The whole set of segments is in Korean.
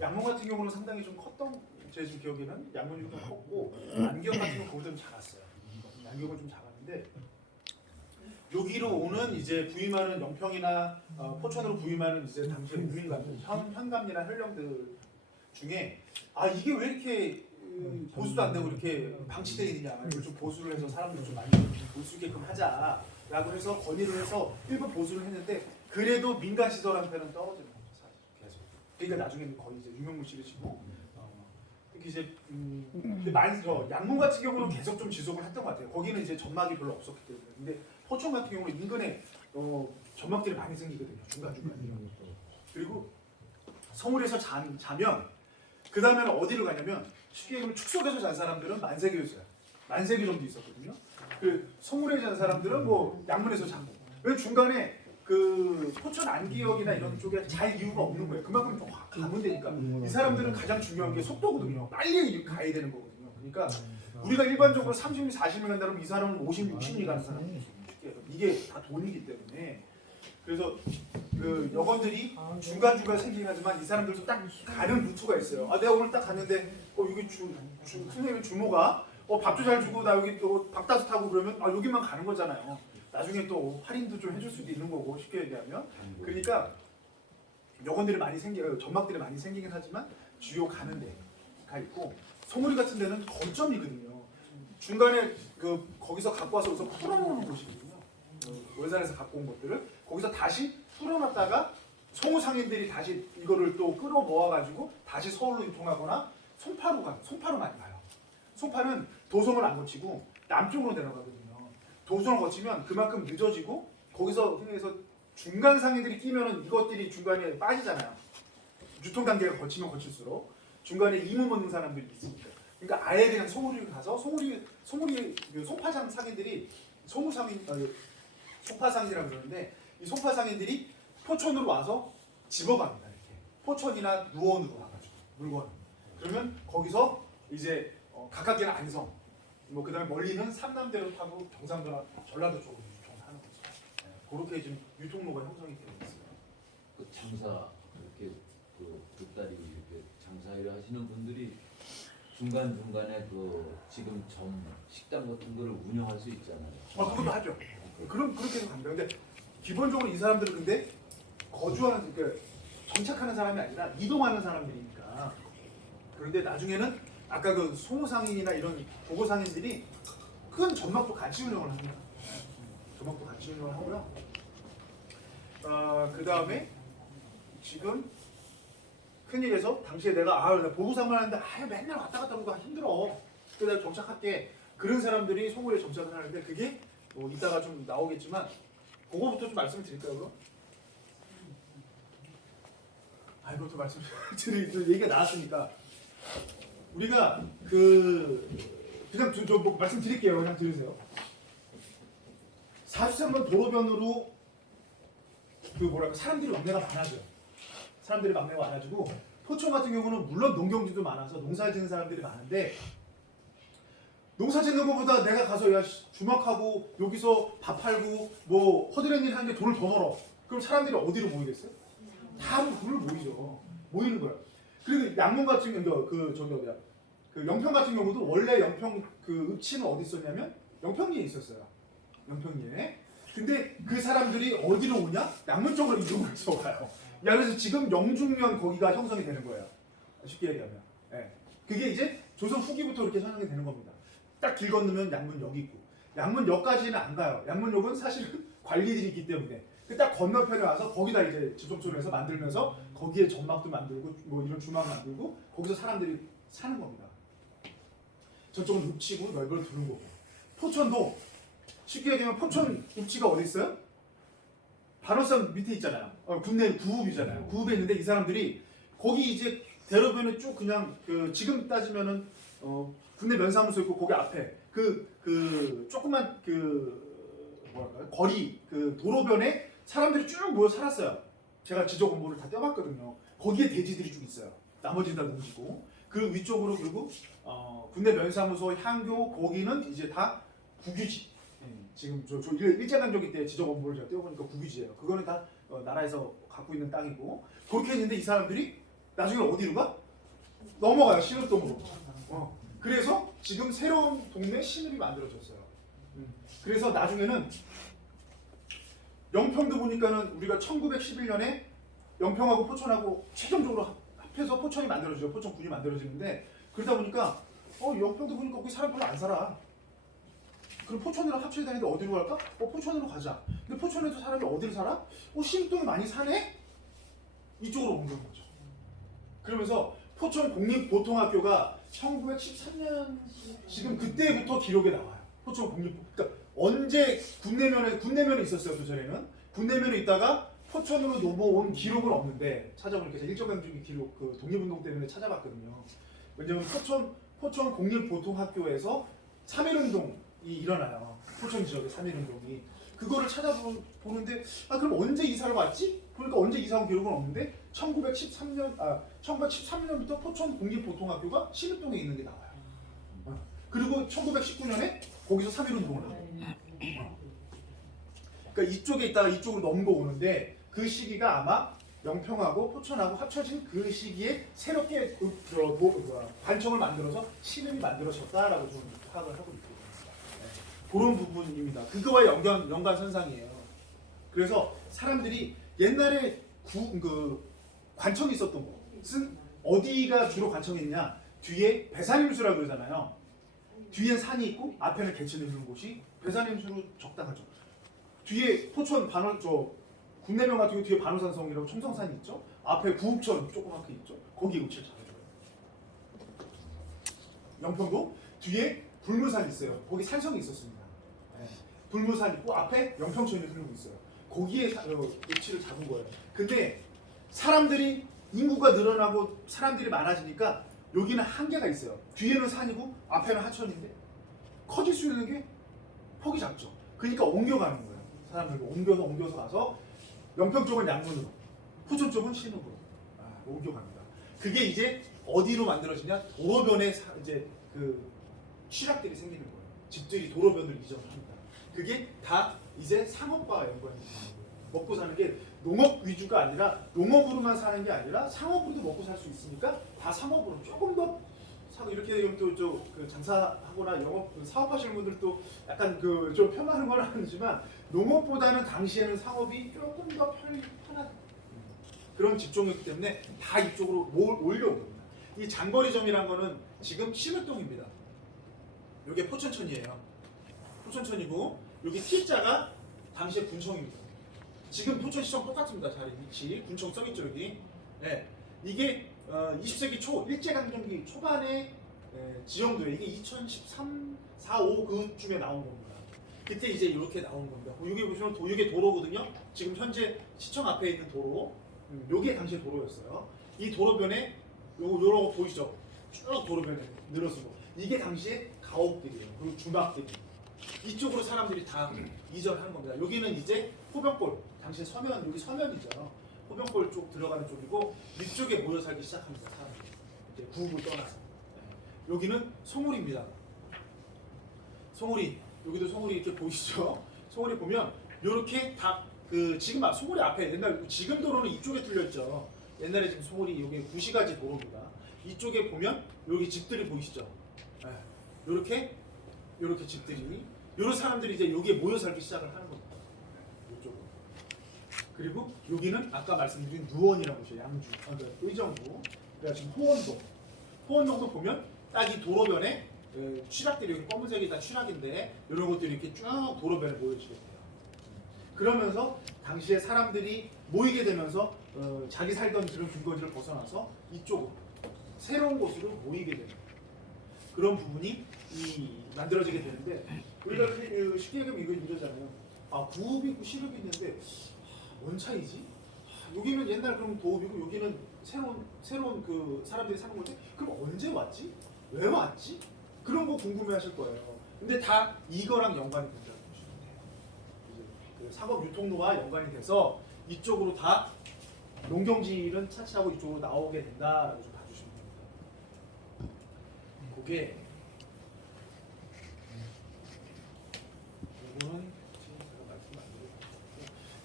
양문 같은 경우는 상당히 좀 컸던 제 지금 기억에는 양문이 좀 컸고 안경 같은 건 거기서 좀 작았어요. 안경은 좀 작았는데 여기로 오는 이제 부임하는 영평이나 포천으로 부임하는 이제 당시의 부임관들, 현감리나 현령들 중에 아 이게 왜 이렇게 보수도 안 되고 이렇게 방치되어 있느냐, 이걸 좀 보수를 해서 사람들 좀 많이 볼 수 있게끔 하자라고 해서 건의를 해서 일부 보수를 했는데 그래도 민간 시설한테는 떨어지는 거죠, 사실 계속. 그러니까 나중에는 거의 이제 유명무실해지고 특히 이제 근데 양문 같은 경우는 계속 좀 지속을 했던 것 같아요. 거기는 이제 점막이 별로 없었기 때문에. 근데 포천 같은 경우는 인근에 점막들이 많이 생기거든요, 중간중간에. 그리고 서울에서 자면 그 다음에는 어디로 가냐면 쉽게 얘기하면 축소돼서 잔 사람들은 만세교였어요. 만세교 정도 있었거든요. 그 서울에 잔 사람들은 뭐 양문에서 자고. 왜 중간에 그 포천 안기역이나 이런 쪽에 잘 이유가 없는 거예요. 그만큼 좀 가면 되니까. 이 사람들은 가장 중요한 게 속도거든요. 빨리 가야 되는 거거든요. 그러니까 우리가 일반적으로 30리, 40리 간다면 이 사람은 50, 60리 가는 사람이에요. 이게 다 돈이기 때문에. 그래서 그 여건들이 중간중간 생기긴 하지만 이 사람들도 딱 가는 루트가 있어요. 아 내가 오늘 딱 갔는데 여기 선생님 주모가 밥도 잘 주고 나 여기 또 박다스타고 그러면 여기만 가는 거잖아요. 나중에 또 할인도 좀 해줄 수도 있는 거고, 쉽게 얘기하면. 그러니까 여건들이 많이 점막들이 많이 생기긴 하지만 주요 가는 데가 있고, 송우리 같은 데는 거점이거든요. 중간에 거기서 갖고 와서 여기서 풀어놓는 곳이거든요. 월산에서 갖고 온 것들을 거기서 다시 풀어놨다가 송우 상인들이 다시 이거를 또 끌어 모아가지고 다시 서울로 유통하거나 송파로 많이 가요. 송파는 도성을 안 거치고 남쪽으로 내려가거든요. 도성을 거치면 그만큼 늦어지고 거기서 중간 상인들이 끼면은 이것들이 중간에 빠지잖아요. 유통 단계가 거치면 거칠수록 중간에 이문 먹는 사람들이 있으니까. 그러니까 아예 그냥 송우리를 가서 송우리 송파장 상인들이 송파상인이라고 그러는데 이 송파상인들이 포천으로 와서 집어갑니다. 이렇게 포천이나 누원으로 와가지고 물건을. 그러면 거기서 이제 가깝게는 안성, 뭐 그다음에 멀리는 삼남대로 타고 경상도나 전라도 쪽으로 유통을 하는 거죠. 네, 그렇게 지금 유통로가 형성이 되어 있어요. 그 장사 이렇게 득다리 이렇게 장사를 하시는 분들이 중간 중간에 지금 식당 같은 거를 운영할 수 있잖아요. 그것도 하죠. 그렇게 해서 갑니다. 근데 기본적으로 이 사람들은 근데 거주하는, 그러니까 정착하는 사람이 아니라 이동하는 사람들이니까. 그런데 나중에는 아까 그 송우상인이나 이런 보고상인들이 큰 점막도 같이 운영을 합니다. 점막도 같이 운영을 하고요. 그 다음에 지금 큰일에서 당시에 내가 보고상만 하는데 맨날 왔다 갔다 하고 힘들어. 그래서 내가 정착할게. 그런 사람들이 송우에 정착을 하는데 그게 이따가 좀 나오겠지만 그거부터 좀 말씀을 드릴까요, 그럼? 이것도 말씀드릴 얘기가 나왔으니까 우리가 그냥 뭐 말씀드릴게요. 그냥 들으세요. 43번 도로변으로 사람들이 막내가 많아져요. 사람들이 막내가 많아지고 포천 같은 경우는 물론 농경지도 많아서 농사 짓는 사람들이 많은데 농사 짓는 것보다 내가 가서 주막하고 여기서 밥 팔고 뭐 허드렛 일 하는데 돈을 더 벌어. 그럼 사람들이 어디로 모이겠어요? 다 돈을 모이죠. 모이는 거야. 그리고 양문 같은 경우 그 영평 같은 경우도 원래 영평 읍치는 어디 있었냐면 영평리에 있었어요. 영평리에. 근데 그 사람들이 어디로 오냐? 양문 쪽으로 이동을 해서 와요. 그래서 지금 영중면 거기가 형성이 되는 거예요. 쉽게 얘기하면. 네. 그게 이제 조선 후기부터 이렇게 형성이 되는 겁니다. 딱 길 건너면 양문역이 있고, 양문역까지는 안 가요. 양문역은 사실은 관리들이 있기 때문에 딱 건너편에 와서 거기다 이제 지속조를 해서 만들면서 거기에 점막도 만들고 뭐 이런 주막 만들고 거기서 사람들이 사는 겁니다. 저쪽은 읍치고 넓을 두는 거고. 포천도 쉽게 얘기하면 포천 읍치가 어디 있어요? 반월산 밑에 있잖아요. 군내 구읍이잖아요. 구읍에 있는데 이 사람들이 거기 이제 대로변에 쭉 그냥 지금 따지면은 군내 면사무소 있고 거기 앞에 조그만 거리 도로변에 사람들이 쭉 모여 살았어요. 제가 지적 공부를 다 떼봤거든요. 거기에 대지들이 좀 있어요. 나머지는 다 농지고. 그 위쪽으로 그리고 군내 면사무소, 향교 거기는 이제 다 국유지. 지금 저 일제강점기 때 지적 공부를 제가 떼어보니까 국유지예요. 그거는 다 나라에서 갖고 있는 땅이고 그렇게 했는데 이 사람들이 나중에 어디로 가? 넘어가요. 신읍동으로. 그래서 지금 새로운 동네 신읍이 만들어졌어요. 그래서 나중에는 영평도 보니까는 우리가 1911년에 영평하고 포천하고 최종적으로 합해서 포천이 만들어지죠. 포천군이 만들어지는데 그러다 보니까 영평도 보니까 거기 사람 별로 안 살아. 그럼 포천이랑 합쳐야 되는데 어디로 갈까? 포천으로 가자. 근데 포천에도 사람이 어디를 살아? 신입동에 많이 사네? 이쪽으로 옮긴 거죠. 그러면서 포천 공립보통학교가 1913년 지금 그때부터 기록에 나와요. 포천 공립. 그러니까 언제 군내면에 있었어요. 그 전에는 군내면에 있다가 포천으로 넘어온 기록은 없는데 찾아보니까 제가 일제강점기 기록 그 독립운동 때문에 찾아봤거든요. 왜냐면 포천 공립보통학교에서 3.1운동이 일어나요. 포천 지역의 3.1운동이. 그거를 찾아보는데 그럼 언제 이사를 왔지? 그러니까 언제 이사 온 기록은 없는데 1913년부터 포천 공립보통학교가 신읍동에 있는 게 나와요. 그리고 1919년에 거기서 3.1운동을 하고. 그러니까 이쪽에 있다가 이쪽으로 넘겨오는데 그 시기가 아마 영평하고 포천하고 합쳐진 그 시기에 새롭게 관청을 만들어서 신읍이 만들어졌다라고 저는 파악을 하고 있거든요. 그런 부분입니다. 그거와 연관선상이에요. 그래서 사람들이 옛날에 관청이 있었던 곳은 어디가 주로 관청이 있냐? 뒤에 배산임수라고 그러잖아요. 뒤에 산이 있고 앞에는 개천이 있는 곳이 배산임수로 적당하죠. 뒤에 포천 군내면 같은 경우 뒤에 반호산성이라고 청성산이 있죠. 앞에 구읍천 조그맣게 있죠. 거기에 위치를 잡아줘요. 영평도 뒤에 불무산이 있어요. 거기 산성이 있었습니다. 불무산 있고 앞에 영평천이 흐르고 있어요. 거기에 위치를 잡은 거예요. 근데 사람들이 인구가 늘어나고 사람들이 많아지니까 여기는 한계가 있어요. 뒤에는 산이고 앞에는 하천인데 커질 수 있는 게 폭이 작죠. 그러니까 옮겨가는 거예요. 사람들이 옮겨서 가서 영평 쪽은 양문으로, 포천 쪽은 신읍으로 옮겨갑니다. 그게 이제 어디로 만들어지냐? 도로변에 이제 그 취락들이 생기는 거예요. 집들이 도로변을 이전합니다. 그게 다 이제 상업과 연관이 되는 거예요. 먹고 사는 게 농업 위주가 아니라 농업으로만 사는 게 아니라 상업으로도 먹고 살 수 있으니까 다 상업으로 조금 더 이렇게 되면 또 그 장사하거나 영업 사업하시는 분들도 약간 그 좀 편하는 건 아니지만 농업보다는 당시에는 상업이 조금 더 편한 그런 직종이기 때문에 다 이쪽으로 몰려온 겁니다. 이 장거리점이란 거는 지금 신읍동입니다. 이게 포천천이에요. 포천천이고 여기 T자가 당시에 군청입니다. 지금 포천시청 똑같습니다. 자리 위치 군청 써있죠 여기. 네. 이게 20세기 초 일제강점기 초반에 지형도에 이게 2013, 4, 5 그쯤에 나온 겁니다. 그때 이제 이렇게 나온 겁니다. 여기 보시면 이게 도로거든요. 지금 현재 시청 앞에 있는 도로. 요게 당시에 도로였어요. 이 도로변에 요런 거 보이시죠? 쭉 도로변에 늘어서고 이게 당시에 가옥들이에요. 그리고 주막들이 이쪽으로 사람들이 다 이전하는 겁니다. 여기는 이제 호병골 당시 서면 여기 서면이죠. 호병골 쪽 들어가는 쪽이고 위쪽에 모여 살기 시작합니다. 사람들이 이제 구읍을 떠나서 여기는 송울입니다. 송울이 여기도 송울이 이렇게 보이시죠? 송울이 보면 이렇게 다 그 지금 송울이 앞에 옛날 지금 도로는 이쪽에 뚫려 있죠. 옛날에 지금 송울이 여기 구시가지 도로입니다. 이쪽에 보면 여기 집들이 보이시죠? 이렇게 집들이 이런 사람들이 이제 여기에 모여 살기 시작을 하는 겁니다. 이쪽으로. 그리고 여기는 아까 말씀드린 누원이라고 하죠. 양주, 그러니까 의정부. 그러니까 지금 호원동도 보면 딱 이 도로변에 취락들이 여기 검은색이 다 취락인데 이런 것들이 이렇게 쭉 도로변에 모여지게 돼요. 그러면서 당시에 사람들이 모이게 되면서 자기 살던 그런 근거지를 벗어나서 이쪽으로 새로운 곳으로 모이게 되는 그런 부분이 만들어지게 되는데 우리가 쉽게 얘기하면 이러잖아요. 구읍이 있고 신읍이 있는데 뭔 차이지? 여기는 옛날 그럼 도읍이고 여기는 새로운 그 사람들이 사는 건데 그럼 언제 왔지? 왜 왔지? 그런 거 궁금해하실 거예요. 근데 다 이거랑 연관이 된다고 보시면 돼요. 이제 그 상업 유통로와 연관이 돼서 이쪽으로 다 농경지는 차치하고 이쪽으로 나오게 된다라고 좀 봐주시면 됩니다. 그게 이거는 제가 말씀 안 드리고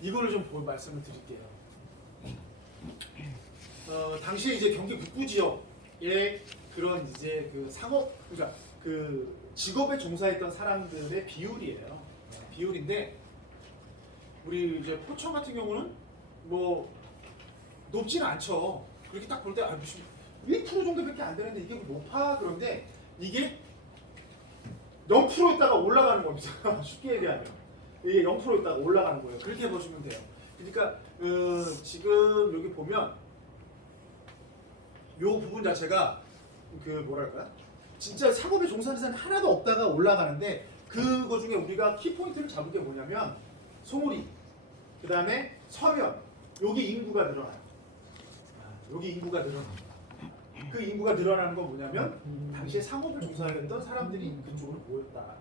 이거를 좀 말씀을 드릴게요. 당시에 이제 경기 북부 지역의 그런 이제 그 상업, 그러니까 그 직업에 종사했던 사람들의 비율이에요. 비율인데 우리 이제 포천 같은 경우는 뭐 높지는 않죠. 그렇게 딱 볼 때 무슨 1% 정도밖에 안 되는데 이게 높아. 그런데 이게 0%였다가 올라가는 겁니다. 쉽게 얘기하면 이게 0%였다가 올라가는 거예요. 그렇게 보시면 돼요. 그러니까 지금 여기 보면 요 부분 자체가 그 뭐랄까 진짜 상업에 종사하는 사람이 하나도 없다가 올라가는데 그거 중에 우리가 키포인트를 잡을 게 뭐냐면 송우리, 그 다음에 서면, 여기 인구가 늘어나요. 여기 인구가 늘어납니다. 그 인구가 늘어나는 건 뭐냐면 당시에 상업을 종사했던 사람들이 그쪽으로 모였다.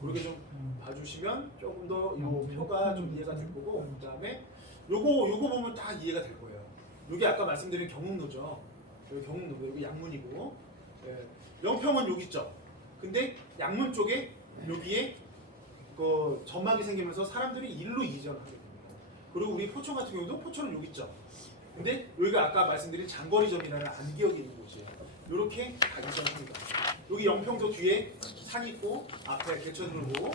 그렇게 좀 봐주시면 조금 더 이 표가 좀 이해가 될 거고, 그 다음에 요거 보면 다 이해가 될 거예요. 요게 아까 말씀드린 경운로죠. 여기 경운로, 여기 양문이고, 예. 영평은 여기 있죠. 근데 양문 쪽에 여기에 그 전막이 생기면서 사람들이 일로 이전하게 됩니다. 그리고 우리 포천 같은 경우도 포천은 여기 있죠. 근데 여기가 아까 말씀드린 장거리점이라는 안기역이 있는 곳이에요. 이렇게 다 이전합니다. 여기 영평도 뒤에 산 있고 앞에 개천 흐르고,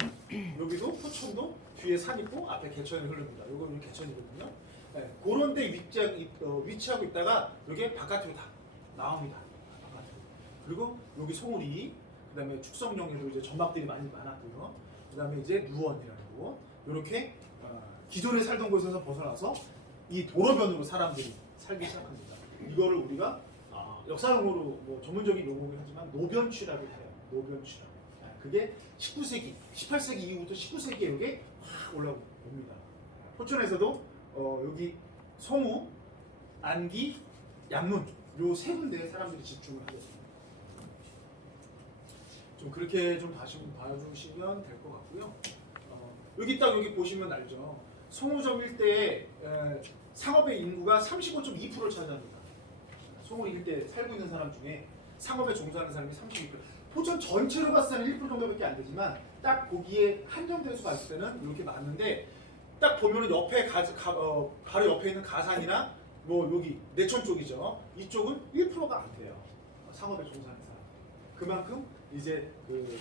여기도 포천도 뒤에 산 있고 앞에 개천이 흐릅니다. 요거 여기 개천이거든요. 네, 그런 데 위치하고 있다가 여기 바깥으로 다 나옵니다. 바깥으로. 그리고 여기 송우리, 그 다음에 축성령에도 이제 전막들이 많이 많았고요. 그 다음에 이제 누원이라는 곳. 이렇게 기존에 살던 곳에서 벗어나서 이 도로변으로 사람들이 살기 시작합니다. 이거를 우리가 역사용어로 뭐 전문적인 용어긴 하지만 노변취라고 해요. 노변취라고. 그게 19세기, 18세기 이후부터 19세기에 이게 확 올라옵니다. 포천에서도 여기 송우, 안기, 양문 요 세 군데에 사람들이 집중을 하겠습니다. 좀 그렇게 좀 봐주시면 될 것 같고요. 여기 보시면 알죠. 송우점 일대에 상업의 인구가 35.2%를 차지합니다. 송우 일대에 살고 있는 사람 중에 상업에 종사하는 사람이 32%. 포천 전체로 봤을 때는 1% 정도밖에 안 되지만 딱 거기에 한정돼서 봤을 때는 이렇게 많은데 딱 보면은 옆에 바로 옆에 있는 가산이나 뭐 여기 내천 쪽이죠. 이쪽은 1%가 안 돼요. 상업에 종사하는 사람. 그만큼 이제 그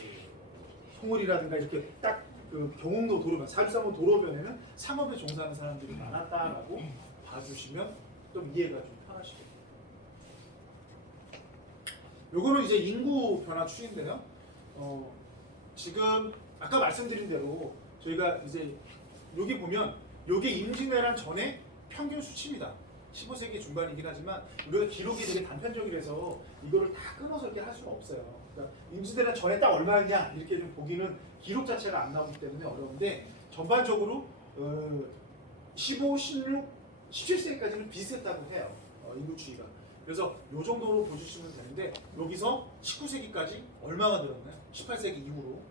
송울이라든가 이렇게 딱 그 경운도 도로변, 4.13호 도로변에는 상업에 종사하는 사람들이 많았다라고 봐주시면 좀 이해가 좀 편하시겠죠. 요거는 이제 인구 변화 추인데요. 지금 아까 말씀드린 대로 저희가 이제 여기 보면 요게 임진왜란 전에 평균 수치입니다. 15세기 중반이긴 하지만 우리가 기록이 되게 단편적이라서 이거를 다 끊어서 이렇게 할 수는 없어요. 그러니까 임진왜란 전에 딱 얼마였냐 이렇게 좀 보기는 기록 자체가 안 나오기 때문에 어려운데 전반적으로 15, 16, 17세기까지는 비슷했다고 해요. 인구 추이가. 그래서 이 정도로 보시면 되는데 여기서 19세기까지 얼마가 늘었나요? 18세기 이후로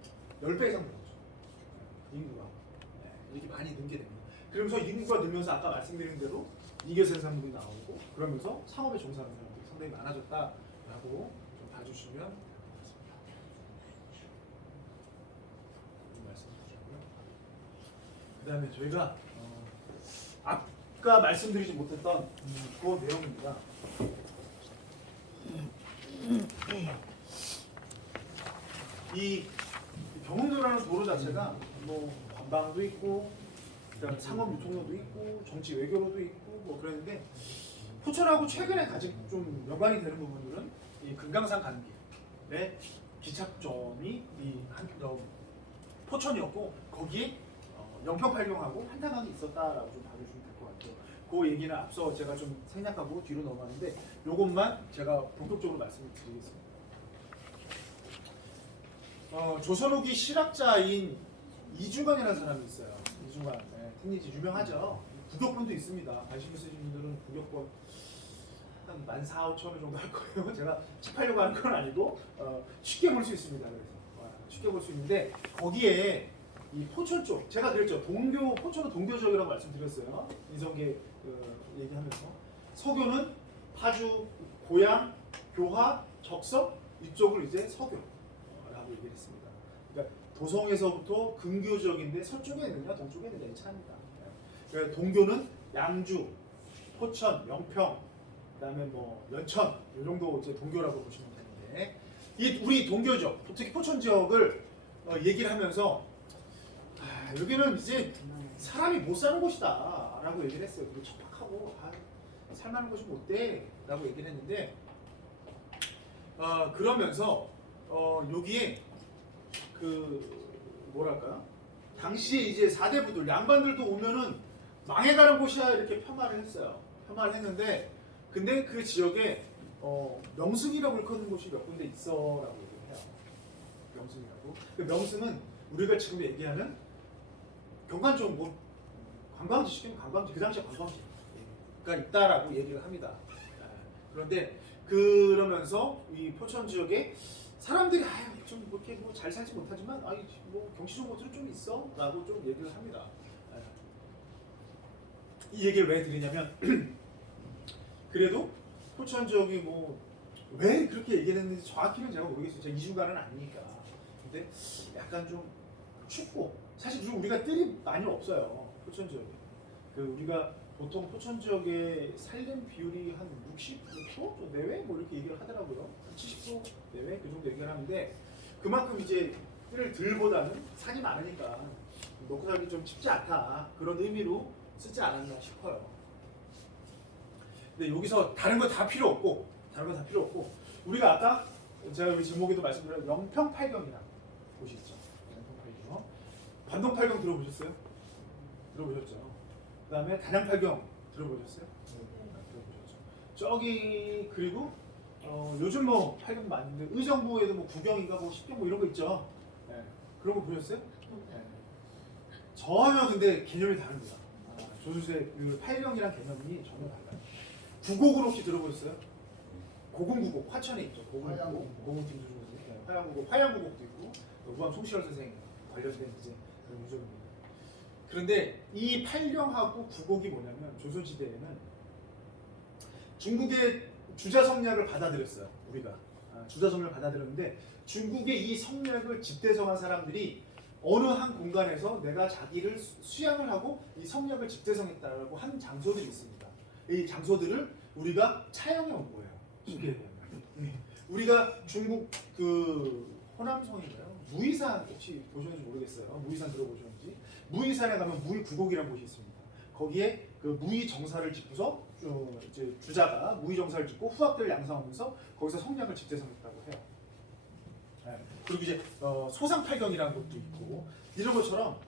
10배 이상 늘었죠. 인구가. 네, 이렇게 많이 늘게 됩니다. 그러면서 인구가 늘면서 아까 말씀드린 대로 이계 생산물이 나오고 그러면서 상업에 종사하는 사람들이 상당히 많아졌다라고 좀 봐주시면 될 것 같습니다. 이 말씀 드리고요. 그 다음에 저희가 아까 말씀드리지 못했던 그 내용입니다. 이 경운도라는 도로 자체가 뭐 관방도 있고 그다음에 상업 유통로도 있고 정치 외교로도 있고 뭐 그랬는데 포천하고 최근에 가장 좀 연관이 되는 부분들은 이 금강산 가는 길에 기착점이 포천이었고 거기에 영평팔경하고 한탄강이 있었다라고 좀 봐주시면 될 것 같아요. 그 얘기는 앞서 제가 좀 생략하고 뒤로 넘어갔는데 요것만 제가 본격적으로 말씀을 드리겠습니다. 조선 후기 실학자인 이중관이라는 사람이 있어요. 이중관, 틴니지 유명하죠. 구격권도 있습니다. 관심 있으신 분들은 구격권 한 14,500원 정도 할 거예요. 제가 칩하려고 하는 건 아니고 쉽게 볼 수 있습니다. 그래서 쉽게 볼 수 있는데 거기에 이 포천 쪽 제가 그랬죠. 포천은 동교 지역이라고 말씀드렸어요. 이성계 얘기하면서 서교는 파주, 고양, 교화, 적석 이쪽을 이제 서교라고 얘기를 했습니다. 그러니까 도성에서부터 근교 지역인데 서쪽에 있느냐 동쪽에 있느냐의 차이입니다. 그러니까 동교는 양주, 포천, 영평, 그다음에 뭐 연천 이 정도 이제 동교라고 보시면 되는데 이 우리 동교죠. 특히 포천 지역을 얘기를 하면서 여기는 이제 사람이 못 사는 곳이다라고 얘기를 했어요. 그리고 척박하고 살만한 곳이 못 돼라고 얘기를 했는데 그러면서 여기에 그 뭐랄까 당시에 이제 사대부들 양반들도 오면은 망해가는 곳이야 이렇게 폄하를 했어요. 폄하를 했는데 근데 그 지역에 명승이라고 일컫는 곳이 몇 군데 있어라고 얘기를 해요. 명승이라고. 그 명승은 우리가 지금 얘기하는 경관 쪽 뭐 관광지 시키면 관광지 그 당시에 관광지가 있다라고 얘기를 합니다. 그런데 그러면서 이 포천 지역에 사람들이 좀 이렇게 뭐 잘 살지 못하지만 뭐 경치 좋은 곳들은 좀 있어라고 좀 얘기를 합니다. 이 얘기를 왜 드리냐면 그래도 포천 지역이 뭐 왜 그렇게 얘기를 했는지 정확히는 제가 모르겠어요. 제가 이주가는 아니니까. 근데 약간 좀 춥고 사실 요즘 우리가 뜰이 많이 없어요. 포천 지역에. 우리가 보통 포천 지역의 산림 비율이 한 60% 내외 뭐 이렇게 얘기를 하더라고요. 70% 내외 그 정도 얘기를 하는데 그만큼 이제 뜰을 들보다는 산이 많으니까 먹고 살기 좀 쉽지 않다 그런 의미로 쓰지 않았나 싶어요. 근데 여기서 다른 거 다 필요 없고 우리가 아까 제가 여기 제목에도 말씀드린 영평팔경이라는 곳이 있죠. 영평팔경. 반동팔경 들어보셨어요? 들어보셨죠? 그다음에 단양팔경 들어보셨어요? 들어보셨죠. 저기 그리고 요즘 뭐 팔경 많은데 의정부에도 뭐 구경인가 뭐 십경 뭐 이런 거 있죠. 네. 그런 거 보셨어요? 네. 전혀 근데 개념이 다릅니다. 조수세 그 팔경이랑 개념이 전혀 달라요. 구곡을 혹시 들어보셨어요? 고궁구곡 화천에 있죠. 고궁구곡 고궁팀 중에서 화양구곡 화양구곡도 있고 우암 송시열 선생 관련된 이제 그런 유적입니다. 그런데 이 팔경하고 구곡이 뭐냐면 조선시대에는 중국의 주자 성략을 받아들였어요. 우리가 주자 성략을 받아들였는데 중국의 이 성략을 집대성한 사람들이 어느 한 공간에서 내가 자기를 수양을 하고 이 성략을 집대성했다라고 한 장소들이 있습니다. 이 장소들을 우리가 차용해 온 거예요. 쉽게 얘기하면. 우리가 중국 그 호남성인가요? 무이산 혹시 보셨는지 모르겠어요. 무이산 들어보셨는지. 무이산에 가면 무이구곡이라는 곳이 있습니다. 거기에 그 무이 정사를 짓고서 이제 주자가 무이 정사를 짓고 후학들을 양성하면서 거기서 성략을 집대성했다고 해요. 네. 그리고 이제 소상팔경이라는 것도 있고 이런 것처럼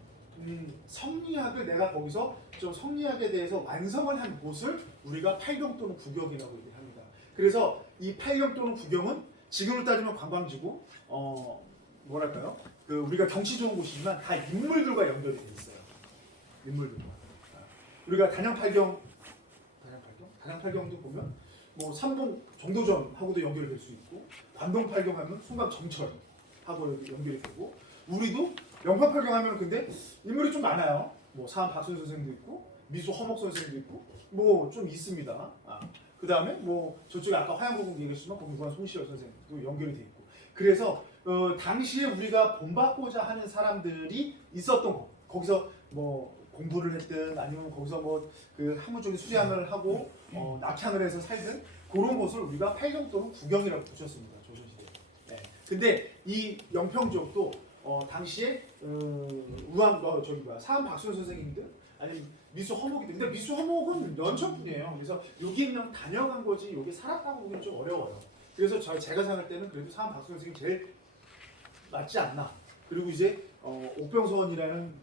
성리학을 내가 거기서 좀 성리학에 대해서 완성을 한 곳을 우리가 팔경 또는 구경이라고 얘기합니다. 그래서 이 팔경 또는 구경은 지금으로 따지면 관광지고 뭐랄까요? 우리가 경치 좋은 곳이지만 다 인물들과 연결이 돼 있어요. 인물들과. 우리가 단양팔경도 보면 뭐 삼봉 정도전하고도 연결될 수 있고 관동팔경하면 순간 정철하고 연결이 되고 우리도 영평팔경하면 근데 인물이 좀 많아요. 뭐 사암 박순 선생도 있고 미수 허목 선생도 있고 뭐 좀 있습니다. 그 다음에 뭐 저쪽에 아까 화양고궁 얘기했지만 거기 무한 송시열 선생도 연결이 돼 있고 그래서 당시에 우리가 본받고자 하는 사람들이 있었던 곳 거기서 뭐 공부를 했든 아니면 거기서 뭐 그 학문적인 수양을 하고 낙향을 해서 살든 그런 곳을 우리가 팔경 또는 구경이라고 부르셨습니다. 조선시대. 네. 근데 이 영평 지역도 당시에 사암 박순 선생님들 아니면 미수 허목이들 근데 미수 허목은 연천분이에요. 그래서 여기 있는 다녀간 거지 여기 살았다고 보기는 좀 어려워요. 그래서 제가 생각할 때는 그래도 사암 박순 선생님 제일 맞지 않나. 그리고 이제 옥병서원이라는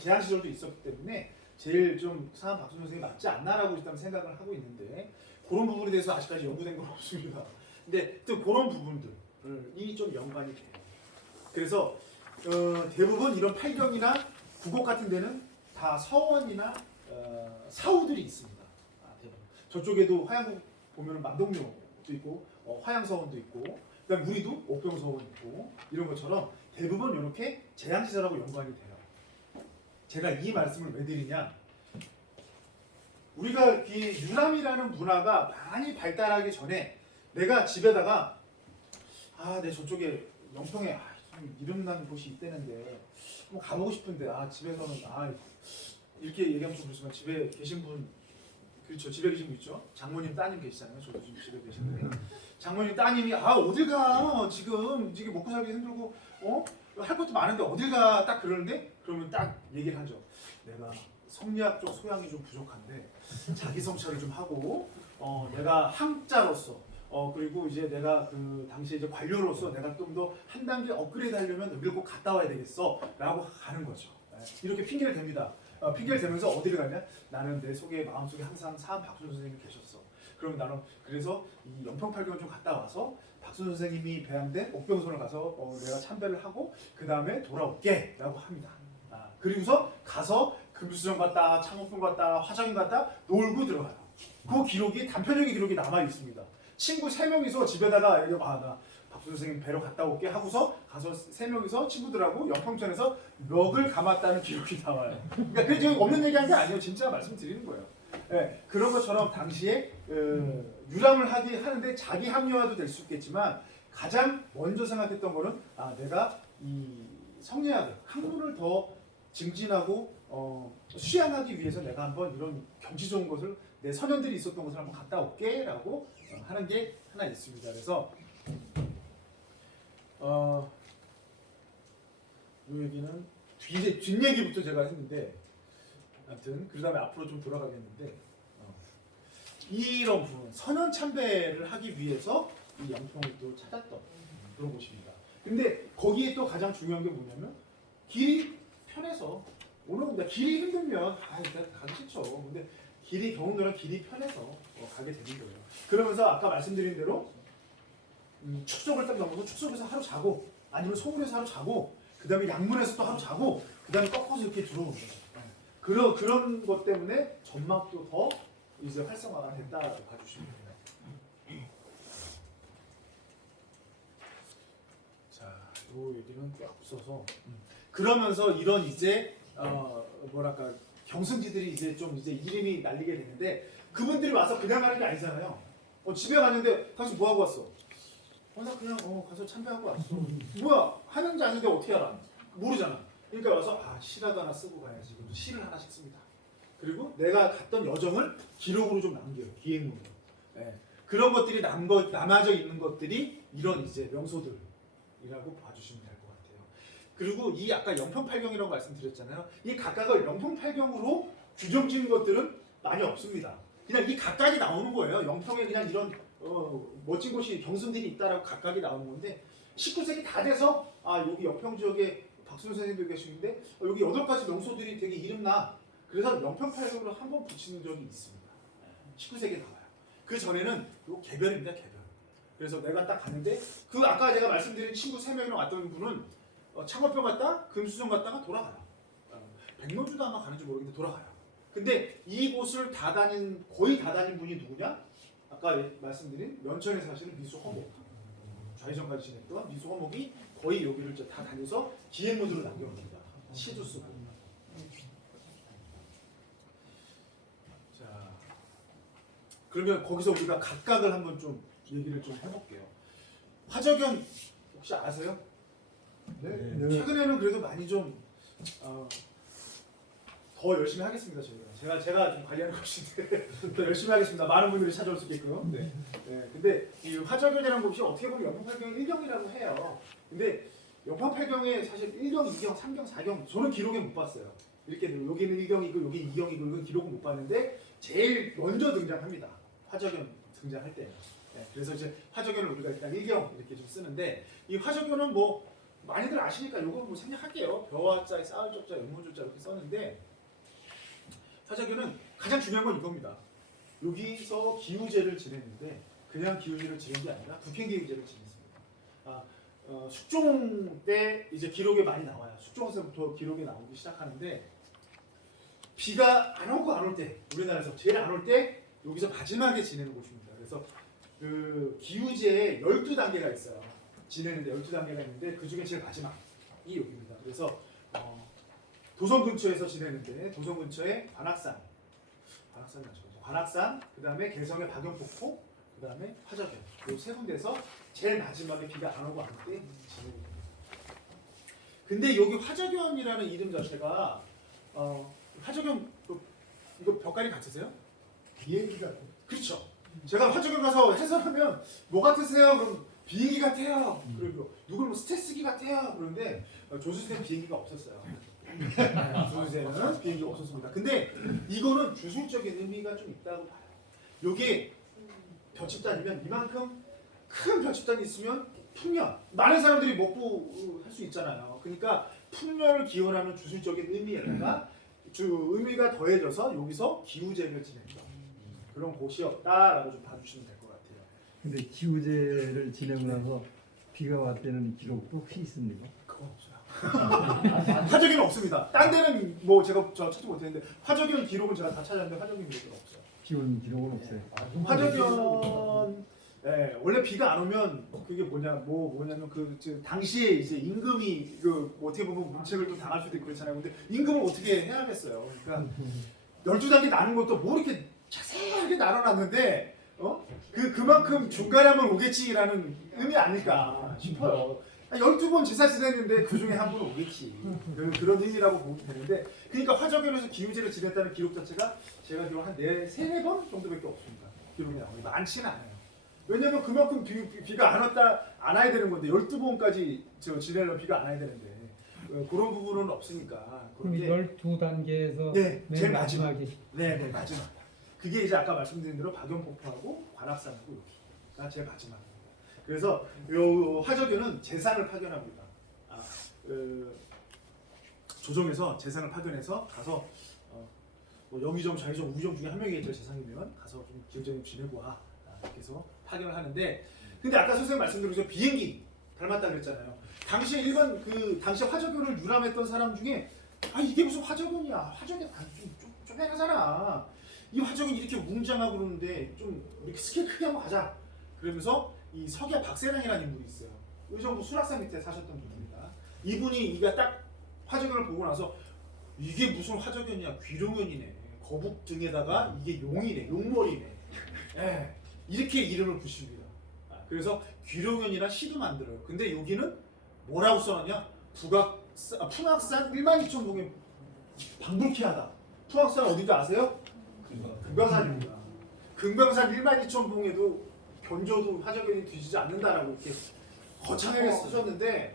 제한시설도 있었기 때문에 제일 좀 사암 박순 선생님이 맞지 않나라고 일단 생각을 하고 있는데 그런 부분에 대해서 아직까지 연구된 건 없습니다. 근데 또 그런 부분들이 좀 연관이 돼요. 그래서 대부분 이런 팔경이나 구곡 같은 데는 다 서원이나 사우들이 있습니다. 대부분. 저쪽에도 화양국 보면 만동묘도 있고 화양서원도 있고 그다음 우리도 옥병서원 있고 이런 것처럼 대부분 이렇게 제향시설하고 연관이 돼요. 제가 이 말씀을 왜 드리냐? 우리가 이 유람이라는 문화가 많이 발달하기 전에 내가 집에다가 내 저쪽에 영평에 좀 이름난 곳이 있다는데 가보고 싶은데 집에서는 이렇게 얘기하면 좀 그렇지만 집에 계신 분 그렇죠. 집에 계신 분 있죠. 장모님 따님 계시잖아요. 저도 지금 집에 계시는데 장모님 따님이 어딜 가 지금 먹고 살기 힘들고 할 것도 많은데 어딜 가 딱 그러는데 그러면 딱 얘기를 하죠. 내가 성리학적 소양이 좀 부족한데 자기 성찰을 좀 하고 내가 항자로서 그리고 이제 내가 그 당시에 이제 관료로서 내가 좀 더 한 단계 업그레이드 하려면 여기를 꼭 갔다 와야 되겠어라고 가는 거죠. 이렇게 핑계를 댑니다. 핑계를 대면서 어디를 가냐? 나는 내 속에 마음속에 항상 사한 박순 선생님이 계셨어. 그러면 나는 그래서 이 연평팔경을 좀 갔다 와서 박순 선생님이 배양된 옥병선을 가서 내가 참배를 하고 그 다음에 돌아올게라고 합니다. 그리고서 가서 금수정 갔다, 창업봉 갔다, 화정인 갔다 놀고 들어가요. 그 기록이 단편적인 기록이 남아 있습니다. 친구 3명이서 집에다가 나 박수 선생님 뵈러 갔다 올게 하고서 가서 3명이서 친구들하고 연평천에서 멱을 감았다는 기록이 나와요. 그러니까 그게 없는 얘기한 게 아니에요. 진짜 말씀드리는 거예요. 네, 그런 것처럼 당시에 유람을 하는데 자기 합리화도 될 수 있겠지만 가장 먼저 생각했던 거는 내가 이 성리학을 학문을 더 증진하고 수양하기 위해서 내가 한번 이런 경치 좋은 것을 내 선현들이 있었던 곳을 한번 갔다 올게라고 하는 게 하나 있습니다. 그래서 이 얘기는 뒷얘기부터 제가 했는데 아무튼 그 다음에 앞으로 좀 돌아가겠는데 이런 부분 선현 참배를 하기 위해서 이 영평을 또 찾았던 그런 곳입니다. 근데 거기에 또 가장 중요한 게 뭐냐면 길이 편해서 오늘 길이 힘들면 가기 싫죠. 근데 경운도랑 길이 편해서 가게 되는 거예요. 그러면서 아까 말씀드린 대로 축석을 딱 넘어서 축석에서 하루 자고 아니면 소문에서 하루 자고 그 다음에 양문에서 또 하루 자고 그 다음에 꺾어서 이렇게 들어오는 거예요. 그런 것 때문에 전막도 더 이제 활성화가 됐다고 봐주시면 됩니다. 자, 이 얘기는 꽤 앞서서 그러면서 이런 이제 뭐랄까 경승지들이 이제 좀 이제 이름이 날리게 되는데 그분들이 와서 그냥 가는 게 아니잖아요. 집에 갔는데 당신 뭐 하고 왔어? 나 그냥 가서 참배하고 왔어. 뭐야 하는지 아닌데 어떻게 알아? 모르잖아. 그러니까 와서 시라도 하나 쓰고 가야지. 그래서 시를 하나씩 씁니다. 그리고 내가 갔던 여정을 기록으로 좀 남겨요. 기행문으로. 네. 그런 것들이 남아져 있는 것들이 이런 이제 명소들이라고 봐주시면 될 것 같아요. 그리고 이 아까 영평팔경이라고 말씀드렸잖아요. 이 각각을 영평팔경으로 규정지은 것들은 많이 없습니다. 그냥 이 각각이 나오는 거예요. 영평에 그냥 이런 멋진 곳이 경승들이 있다라고 각각이 나오는 건데 19세기 다 돼서 여기 영평 지역에 박순 선생님도 계시는데 여기 8가지 명소들이 되게 이름나 그래서 영평팔경으로 한번 붙이는 적이 있습니다. 19세기에 나와요. 그 전에는 이거 개별입니다. 개별. 그래서 내가 딱 갔는데 그 아까 제가 말씀드린 친구 3명이랑 왔던 분은 창업병 갔다 금수정 갔다가 돌아가요. 백로주도 아마 가는지 모르겠는데 돌아가요. 근데 이곳을 거의 다 다닌 분이 누구냐? 아까 말씀드린 면천에 사시는 미수허목 좌회전까지 지냈던 미수허목이 거의 여기를 다 다녀서 기행문으로 남겨놓습니다. 시도 쓰고. 자, 그러면 거기서 우리가 각각을 한번 좀 얘기를 좀 해볼게요. 화적연 혹시 아세요? 네. 최근에는 그래도 많이 좀 더 열심히 하겠습니다. 제가 좀 관리하는 것인데 더 열심히 하겠습니다. 많은 분들이 찾아올 수 있게끔. 네. 근데 이 화적연이라는 곳이 어떻게 보면 영평팔경 1경이라고 해요. 근데 영평팔경에 사실 1경, 2경, 3경, 4경 저는 기록에 못 봤어요. 이렇게 여기는 1경이고 여기는 2경이고 이건 기록은 못 봤는데 제일 먼저 등장합니다. 화적연 등장할 때. 그래서 이제 화적연을 우리가 일단 1경 이렇게 좀 쓰는데 이 화적연은 뭐 많이들 아시니까 요거는 뭐 생략할게요. 벼와자에 쌓을 적자, 연문조자 이렇게 썼는데 화적연은 가장 중요한 건 이겁니다. 여기서 기우제를 지냈는데 그냥 기우제를 지낸 게 아니라 국행기우제를 지냈습니다. 숙종 때 이제 기록에 많이 나와요. 숙종에서부터 기록이 나오기 시작하는데 비가 안 오고 안 올 때 우리나라에서 제일 안 올 때 여기서 마지막에 지내는 곳입니다. 그래서 그 기우제에 12단계가 있어요. 지내는데 12단계가 있는데 그 중에 제일 마지막이 여기입니다. 그래서 도성 근처에서 지내는데 도성 근처에 관악산 맞죠? 관악산, 그 다음에 개성의 박영폭포, 그 다음에 화적연 이 세 군데서 제일 마지막에 비가 안 오고 안 올 때 지내는 겁니다. 근데 여기 화적연이라는 이름 자체가 화적연 이거 벽가리 같으세요? 비행기 같은. 그렇죠. 제가 화적을 가서 해설하면 뭐 같으세요? 그럼 비행기 같아요. 그리고 누구는 뭐 스텔스기 같아요. 그런데 조수생 비행기가 없었어요. 조수생은 비행기가 없었습니다. 근데 이거는 주술적인 의미가 좀 있다고 봐요. 요게 벼집단이면 이만큼 큰 벼집단이 있으면 풍년, 많은 사람들이 먹고 할 수 있잖아요. 그러니까 풍년을 기원하는 주술적인 의미에다가 의미가 더해져서 여기서 기우제를 지냈던 그런 곳이었다라고 좀 봐주시면 될 것 같아요. 근데 기우제를 지내고 나서 비가 왔다는 기록도 혹시 있습니까? 그건 없어요. 화적에는 없습니다. 딴 데는 뭐 제가 찾지 못했는데 화적연 기록은 제가 다 찾았는데 화적연 기록은 없어요. 비 온 기록은 없어요. 화적연 원래 비가 안 오면 그게 뭐냐면 당시에 이제 임금이 어떻게 보면 문책을 좀 당할 수도 있고 그렇잖아요. 근데 임금을 어떻게 해야겠어요. 그러니까 12단계 나는 것도 뭐 이렇게 자세하게 나눠놨는데 그만큼 중간에 한번 오겠지라는 의미 아닐까 싶어요. 12번 제사 지냈는데 그 중에 한 번은 오겠지. 그런 의미라고 보면 되는데 그러니까 화적연에서 기우제를 지냈다는 기록 자체가 제가 기록 한 3-4번 정도밖에 없습니다. 기록이 나오는 많지는 않아요. 왜냐면 그만큼 비가 안 와야 되는 건데 12번까지 지내려면 비가 안 와야 되는데 그런 부분은 없으니까 그럼 그게 12단계에서 네, 맨 제일 마지막. 마지막이 네, 마지막. 그게 이제 아까 말씀드린 대로 박연폭포하고 관악산하고 여기가 제일 마지막입니다. 그래서 요 화적연은 재산을 파견합니다. 조정에서 재산을 파견해서 가서 뭐 영의정, 좌의정, 우의정 중에 한 명이 제 재상이면 가서 좀 기우제를 지내고 와 이렇게 해서 파견을 하는데 근데 아까 선생님 말씀드린 비행기 닮았다 그랬잖아요. 당시에 당시에 화적연을 유람했던 사람 중에 이게 무슨 화적연이야? 화적연 좀 해가잖아. 이 화적연 이렇게 웅장하고 그러는데 좀 이렇게 스케일 크게 한번 가자. 그러면서 이 석야 박세랑이라는 인물이 있어요. 의정부 수락산 밑에 사셨던 분입니다. 이분이 이가 딱 화적연을 보고 나서 이게 무슨 화적연이야? 귀룡연이네. 거북 등에다가 이게 용이네. 용머리네. 예, 이렇게 이름을 붙입니다. 그래서 귀룡연이란 시도 만들어요. 근데 여기는 뭐라고 써놨냐? 풍악산 12,000봉에 방불케 하다. 풍악산 어딘지 아세요? 금강산입니다. 금강산 12,000봉에도 견조도 화적연이 뒤지지 않는다라고 이렇게 거창하게 쓰셨는데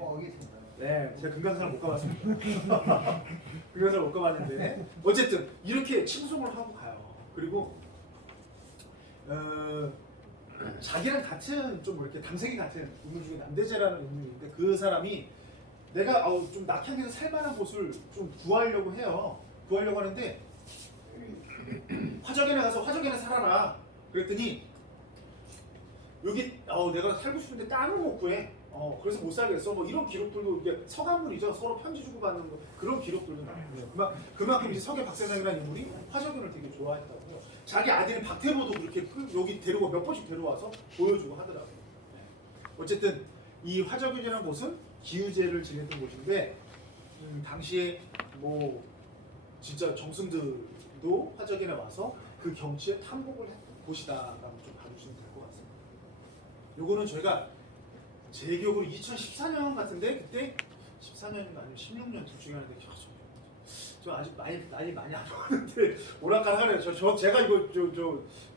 네, 제가 금강산을 못 가봤습니다. 금강산을 못 가봤는데 어쨌든 이렇게 칭송을 하고 가요. 그리고 자기랑 같은 좀 이렇게 당색이 같은 인물 중에 남대재라는 인물인데 그 사람이 내가 좀 낙향에서 살만한 곳을 좀 구하려고 해요. 구하려고 하는데 화적연에 가서 화적연에 살아라. 그랬더니 여기 내가 살고 싶은데 땅을 못 구해. 그래서 못 살겠어. 뭐 이런 기록들도 이게 서간문이죠. 서로 편지 주고 받는 거 그런 기록들도 나와요. 그만큼 이제 석야 박세상이라는 인물이 화적연을 되게 좋아했다고요. 자기 아들 박태로도 그렇게 여기 데리고 몇 번씩 데려와서 보여주고 하더라고요. 어쨌든 이 화적연이라는 곳은 기우제를 지냈던 곳인데 당시에 뭐 진짜 정승들도 화적연에 와서 그 경치에 탐복을 했던 곳이다라고 좀 봐주시면 될 것 같습니다. 요거는 저희가 제 기억으로 2014년 같은데 그때 14년인가 아니면 16년 둘 중에 하는데 저 아직 나이 많이 안 먹었는데 오락가락하네요. 제가 이거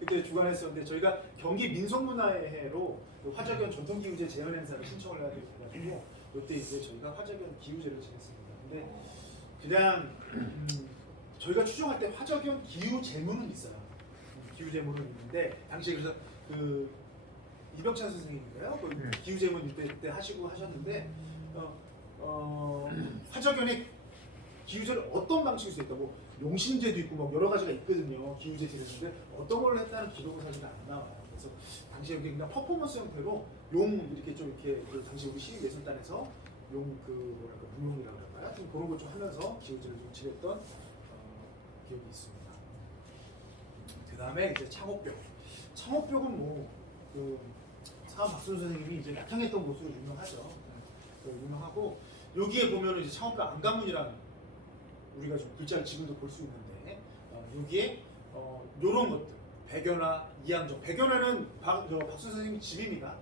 그때 주관했었는데 저희가 경기 민속문화회로 화적연 전통기우제 재현 행사를 신청을 해야 돼가지고 그때 이제 저희가 화적연 기우제를 지냈습니다. 근데 그냥 저희가 추정할 때 화적연 기우제문은 있어요. 기우제문은 있는데 당시에 그래서 이병찬 선생님인가요? 기우제문 그때 하셨는데 화적연의 기우제를 어떤 방식일 수 있다. 뭐 용신제도 있고 뭐 여러 가지가 있거든요. 기우제 지냈는데 어떤 걸 했다는 기록은 사실 안 나와요. 그래서 당시에 그냥 퍼포먼스 형태로 용 이렇게 좀 이렇게 당시 우리 시립예술단에서 용 무용이라고 할까요? 좀 그런 걸 좀 하면서 기우제를 좀 지냈던 기억이 있습니다. 그 다음에 이제 창업벽. 창업벽은 뭐 사암 박순 선생님이 이제 낙향했던 곳으로 유명하죠. 유명하고 여기에 보면 이제 창업벽 안감문이라는 우리가 좀 글자를 지금도 볼 수 있는데 여기에 요런 것들 백연화, 이항정. 백연화는 박순 선생님 집입니다.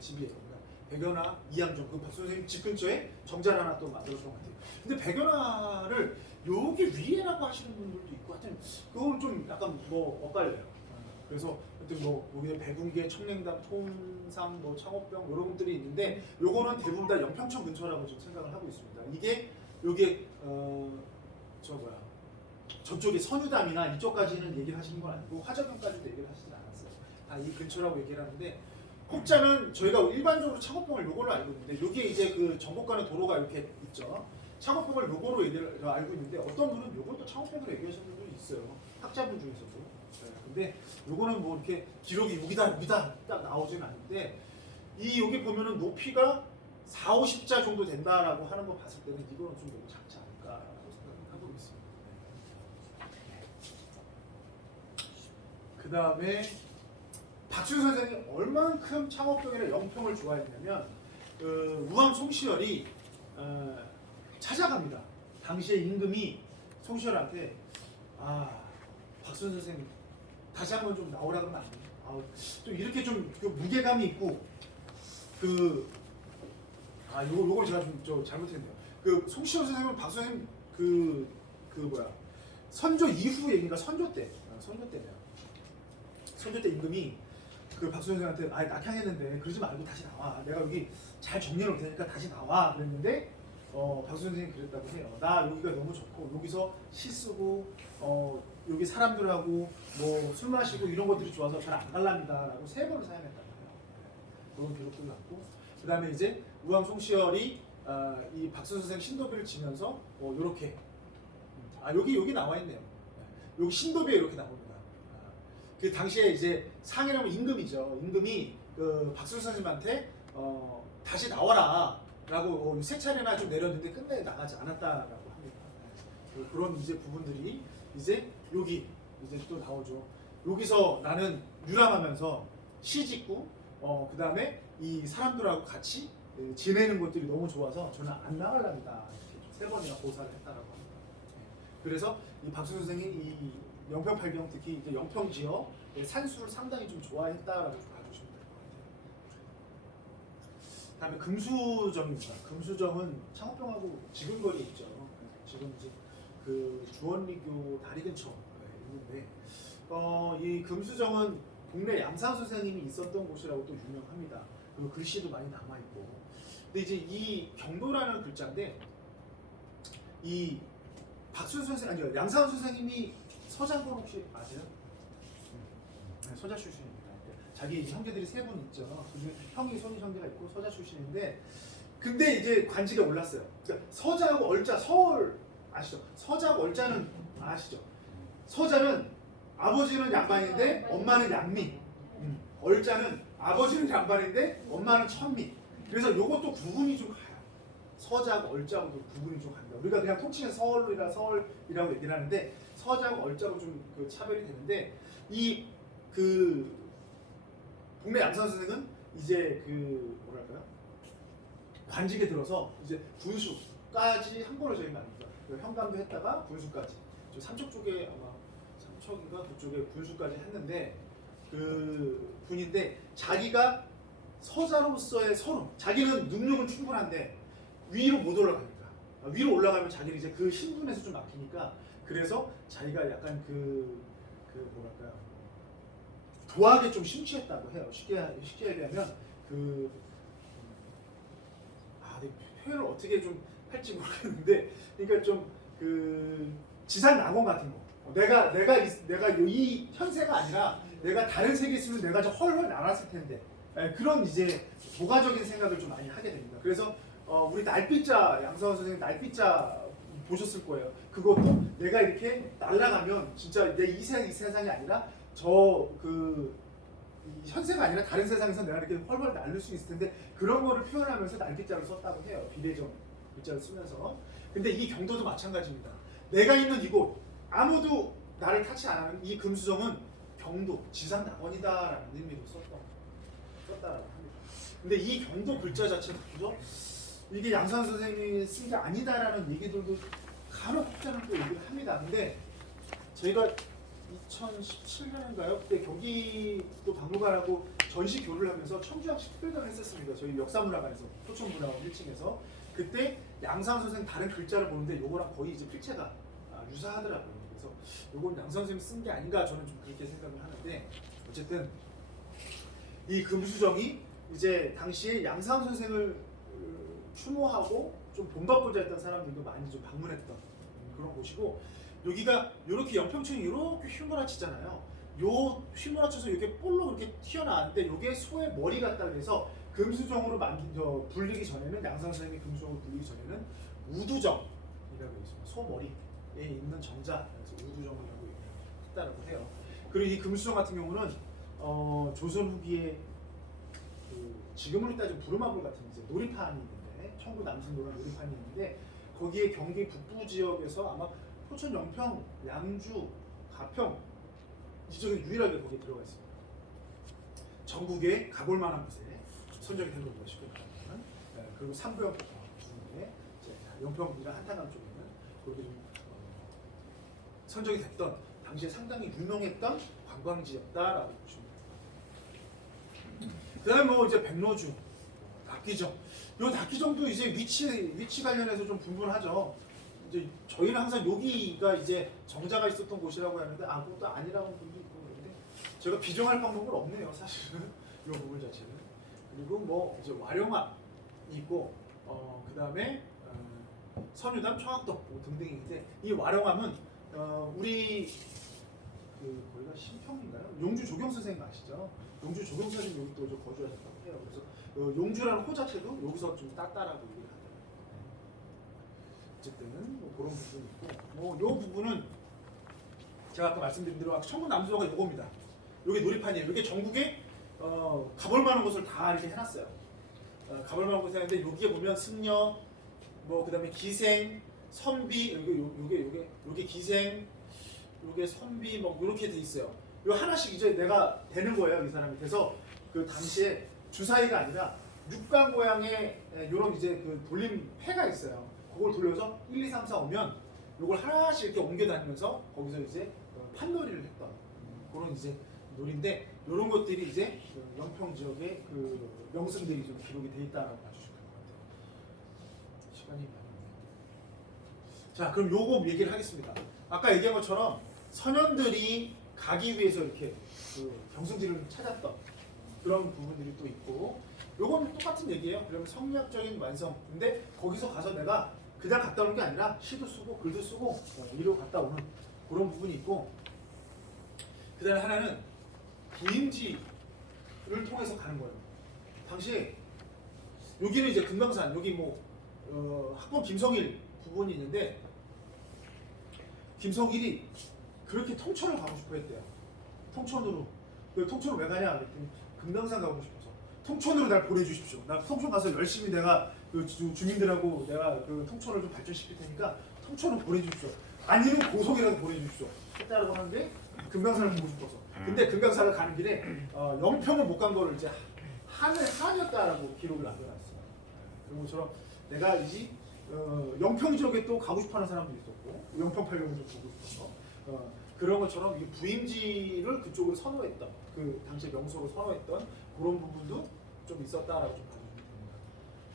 집이에요. 그러니까 백연화, 이양정 그 박수 선생님 집 근처에 정자를 하나 또 만들었던 것 같아요. 근데 백연화를 여기 위에라고 하시는 분들도 있고 하여튼 그거는 좀 약간 뭐 엇갈려요. 그래서 하여튼 뭐 여기 백운계, 청냉담, 통상, 뭐 창업병 이런 것들이 있는데 요거는 대부분 다 영평천 근처라고 좀 생각을 하고 있습니다. 이게 요게 저 뭐야 저쪽에 선유담이나 이쪽까지는 얘기를 하시는 건 아니고 화저병까지도 얘기를 하시진 않았어요. 다 이 근처라고 얘기를 하는데 혹자는 저희가 일반적으로 창업병을 요걸로 알고 있는데 여기에 이제 그 전국 가는 도로가 이렇게 있죠. 창업병을 요거로 얘기를 알고 있는데 어떤 분은 요것도 창업병으로 얘기하시는 분들이 있어요. 학자분 중에서도. 네, 근데 요거는 뭐 이렇게 기록이 여기다 딱 나오지는 않는데 이 여기 보면은 높이가 4, 50자 정도 된다라고 하는 거 봤을 때는 이거는 좀 너무 작지 않을까라고 생각하고 있습니다. 그 다음에 박수 선생님이 얼만큼 창업병이나 영평을 좋아했냐면 우암 송시열이 찾아갑니다. 당시에 임금이 송시열한테 박수 선생님 다시 한번 좀 나오라 그러면 안 돼요? 좀 이렇게 좀 그 무게감이 있고 요걸 제가 좀 잘못했네요. 그 송시열 선생님은 박수 선생님 뭐야 선조 이후 얘기니까 선조 때네요. 선조 때 임금이 그 박수 선생한테 낙향했는데 그러지 말고 다시 나와. 내가 여기 잘 정리해놓을 테니까 다시 나와. 그랬는데 박수 선생님이 그랬다고 해요. 나 여기가 너무 좋고 여기서 시 쓰고 여기 사람들하고 뭐 술 마시고 이런 것들이 좋아서 잘 안 갈랍니다라고 3번을 사용했다고 해요. 그런 기록도 났고 그 다음에 이제 우암 송시열이 이 박수 선생 신도비를 지면서 요렇게 여기 나와 있네요. 여기 신도비에 이렇게 나옵니다. 그 당시에 이제 상이라면 임금이죠. 임금이 그 박수 선생님한테 다시 나와라라고 3차례나 좀 내렸는데 끝내 나가지 않았다라고 합니다. 그런 이제 부분들이 이제 여기 이제 또 나오죠. 여기서 나는 유람하면서 시 짓고 그 다음에 이 사람들하고 같이 지내는 것들이 너무 좋아서 저는 안 나가랍니다. 이렇게 3번이나 고사를 했다라고 합니다. 그래서 이 박수 선생이 이 영평 팔경 특히 이제 영평 지역 산수를 상당히 좀 좋아했다라고 봐주시면 될 것 같아요. 다음에 금수정입니다. 금수정은 창업병하고 지금 거리에 있죠. 지금 이제 그 주원리교 다리 근처에 있는데 이 금수정은 동네 양상 선생님이 있었던 곳이라고 또 유명합니다. 그리고 글씨도 많이 남아 있고. 근데 이제 이 경도라는 글자인데 이 박순 선생 아니요 양상 선생님이 서장군 혹시 아세요? 네, 서자 출신입니다. 자기 형제들이 3분 있죠. 그중에 형이 손이 형제가 있고 서자 출신인데 근데 이제 관직에 올랐어요. 그러니까 서자하고 얼자 서울 아시죠? 서자하고 얼자는 아시죠? 서자는 아버지는 양반인데 엄마는 양미. 얼자는 아버지는 양반인데 엄마는 천미. 그래서 요것도 구분이 좀 가요. 서자하고 얼자하고도 구분이 좀 간다. 우리가 그냥 통칭해서 서울이라고 얘기를 하는데 서자하고 얼자하고 좀 그 차별이 되는데 이 그 동네 양산 선생은 이제 그 뭐랄까요? 관직에 들어서 이제 군수까지 한 번을 저희가 아닙니다. 현감도 했다가 군수까지. 저 삼척 쪽에 아마 삼척인가 그쪽에 군수까지 했는데 그 분인데 자기가 서자로서의 서름. 자기는 능력은 충분한데 위로 못 올라가니까 위로 올라가면 자기는 이제 그 신분에서 좀 막히니까 그래서 자기가 약간 그 뭐랄까요 도학에 좀 심취했다고 해요. 쉽게 얘기하면 표현을 어떻게 좀 할지 모르겠는데 그러니까 좀 그 지상 낙원 같은 거 내가 이 현세가 아니라 내가 다른 세계에 있으면 내가 좀 헐헐 날았을 텐데 그런 이제 도가적인 생각을 좀 많이 하게 됩니다. 그래서 우리 날빛자 양서원 선생님 날빛자 보셨을 거예요. 그것도 내가 이렇게 날아가면 진짜 내 이 세상이 아니라 이 현세가 아니라 다른 세상에서 내가 이렇게 헐헐 날릴 수 있을 텐데 그런 거를 표현하면서 날빛자를 썼다고 해요. 비례정 글자를 쓰면서. 근데 이 경도도 마찬가지입니다. 내가 있는 이곳 아무도 나를 타치 안 하는 이 금수정은 경도 지상 낙원이다라는 의미로 썼다라고 합니다. 근데 이 경도 글자 자체도 그죠? 이게 양산 선생님이 쓴 게 아니다라는 얘기들도 간혹 혹자는 또 얘기를 합니다. 근데 저희가 2017년인가요? 그때 경기도 박물관하고 전시 교류를 하면서 청주학식 특별강을 했었습니다. 저희 역사문화관에서 포천문화원 1층에서 그때 양상 선생 다른 글자를 보는데 요거랑 거의 이제 필체가 유사하더라고요. 그래서 요건 양상 선생님이 쓴 게 아닌가 저는 좀 그렇게 생각을 하는데 어쨌든 이 금수정이 이제 당시에 양상 선생을 추모하고 좀 본받고자 했던 사람들도 많이 좀 방문했던 그런 곳이고 여기가 이렇게 연평층이 이렇게 휘몰아치잖아요. 요 휘몰아쳐서 이렇게 볼로 그렇게 튀어나왔는데 이게 소의 머리 같다 그래서 금수정으로 불리기 전에는 양상 선생님이 금수정으로 불리기 전에는 우두정이라고 있습니다. 소 머리에 있는 정자 그래서 우두정이라고 했다라고 해요. 그리고 이 금수정 같은 경우는 조선 후기에 지금으로 따지면 부르마블 같은 이제 놀이판이 있는데 청구 남승도랑 놀이판이 있는데 거기에 경기 북부 지역에서 아마 포천, 영평, 양주, 가평 이쪽에 유일하게 거기에 들어가 있습니다. 전국에 가볼 만한 곳에 선정이 된 겁니다. 쉽게 말하면. 그리고 삼부영 중에 영평이랑 한탄강 쪽에는 거기 좀 선정이 됐던 당시에 상당히 유명했던 관광지였다라고 보시면 됩니다. 그다음에 뭐 이제 백로주, 낙기정. 요 낙기정도 이제 위치 관련해서 좀 분분하죠. 이제 저희는 항상 여기가 이제 정자가 있었던 곳이라고 하는데 그것도 아니라는 분도 있고 그런데 제가 비정할 방법은 없네요, 사실은 이 부분 자체는. 그리고 뭐 이제 와룡암이 있고 그다음에 선유담, 청학동 뭐 등등이 있는데 이 와룡암은 우리 거기가 신평인가요? 용주 조경 선생님 아시죠? 용주 조경 선생님 여기 또 거주하셨다고 해요. 그래서 용주라는 호 자체도 여기서 좀 땄다라고 얘기를 하더라고요. 어쨌든 뭐 그런 부분이 있고 뭐 요 부분은 제가 아까 말씀드린 대로 청구 남수도가 요겁니다. 요게 놀이판이에요. 요게 전국에 가볼 만한 곳을 다 이렇게 해놨어요. 가볼 만한 곳을 해놨는데 여기에 보면 승려, 뭐 그다음에 기생, 선비, 요게 기생, 요게 선비 뭐 이렇게 돼 있어요. 요 하나씩 이제 내가 되는 거예요, 이 사람이. 그래서 그 당시에 주사위가 아니라 육각 모양의 요런 이제 그 돌림 패가 있어요. 그걸 돌려서 1, 2, 3, 4 오면 요걸 하나씩 이렇게 옮겨 다니면서 거기서 이제 판놀이를 했던 그런 이제 놀인데 요런 것들이 이제 영평 지역의 그 명승들이 좀 기록이 돼 있다라고 봐주시면 될 것 같아요. 시간이 많이 없네요. 자, 그럼 요거 얘기를 하겠습니다. 아까 얘기한 것처럼 선현들이 가기 위해서 이렇게 그 경승지를 찾았던 그런 부분들이 또 있고 요건 똑같은 얘기예요. 그러면 성리학적인 완성. 근데 거기서 가서 내가 그냥 갔다 오는 게 아니라 시도 쓰고 글도 쓰고 이로 갔다 오는 그런 부분이 있고 그 다음에 하나는 부임지를 통해서 가는 거예요. 당시에 여기는 이제 금강산 여기 뭐 학번 김성일 부분이 있는데 김성일이 그렇게 통천을 가고 싶어 했대요. 통천으로. 통천을 왜 가냐 그랬더니 금강산 가고 싶어서 통천으로 날 보내주십시오. 나 통천 가서 열심히 내가 그 주민들하고 내가 그 통천을 좀 발전시킬 테니까 통천을 보내주십시오. 아니면 고속이라도 보내주십시오. 했다라고 하는데 금강산을 보고 싶어서. 근데 금강산을 가는 길에 영평을 못 간 거를 이제 한이었다라고 기록을 남겨놨어요. 그런 것처럼 내가 이 영평 지역에 또 가고 싶어하는 사람도 있었고 영평 팔경을 좀 보고 싶어서 그런 것처럼 이 부임지를 그쪽으로 선호했던 그 당시 명소로 선호했던 그런 부분도 좀 있었다라고 좀 봐주시면 됩니다.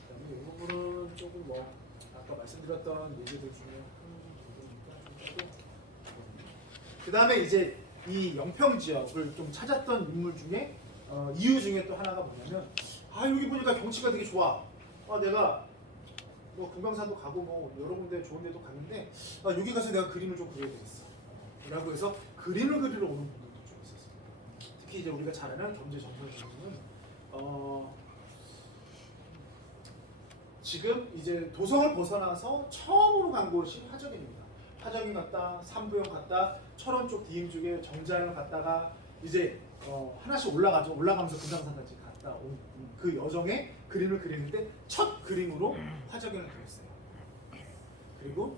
그다음에 이 부분은 조금 뭐 아까 말씀드렸던 얘기들 중에 그 다음에 이제 이 영평 지역을 좀 찾았던 인물 중에 이유 중에 또 하나가 뭐냐면 여기 보니까 경치가 되게 좋아. 내가 뭐 금강산도 가고 뭐 여러 군데 좋은 데도 갔는데 여기 가서 내가 그림을 좀 그려야 되겠어. 라고 해서 그림을 그리러 오는 분들도 좀 있었습니다. 특히 이제 우리가 잘 아는 경제 정선생님은 지금 이제 도성을 벗어나서 처음으로 간 곳이 화정입니다. 화정이 갔다, 삼부영 갔다, 철원 쪽 디임 쪽에 정자를 갔다가 이제 하나씩 올라가죠. 올라가면서 금강산까지 갔다 온 그 여정에 그림을 그리는데 첫 그림으로 화정을 그렸어요. 그리고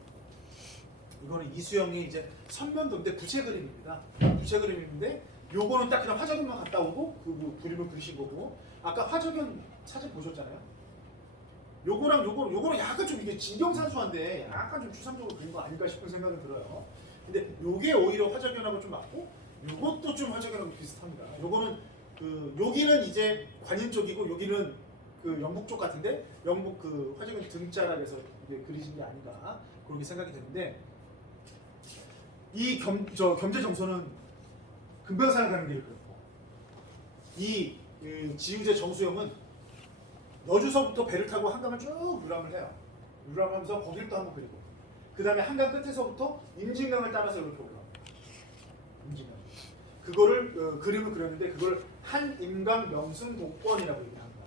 이거는 이수영이 이제 선면도인데 부채 그림입니다. 부채 그림인데 요거는 딱 그냥 화정만 갔다 오고 그 그림을 그리신 거고 아까 화정현 사진 보셨잖아요. 요거랑 요거는 약간 좀 이게 진경산수한데 약간 좀 추상적으로 그린 거 아닐까 싶은 생각이 들어요. 근데 요게 오히려 화정현하고 좀 맞고 요것도 좀 화정현하고 비슷합니다. 요거는 그 여기는 이제 관인 쪽이고 여기는 그 영북 쪽 같은데 영북 그 화재근 등자락에서 이제 그리신 게 아닌가 그렇게 생각이 되는데 이 겸재 정소는 금강산을 가는 길을 그렸고 이 지우제 정수영은 여주서부터 배를 타고 한강을 쭉 유람을 해요. 유람하면서 거길 또 한번 그리고 그 다음에 한강 끝에서부터 임진강을 따라서 이렇게 올라갑니다. 임진강. 그거를 그림을 그렸는데 그걸 한임강 명승 독권이라고 얘기합니다.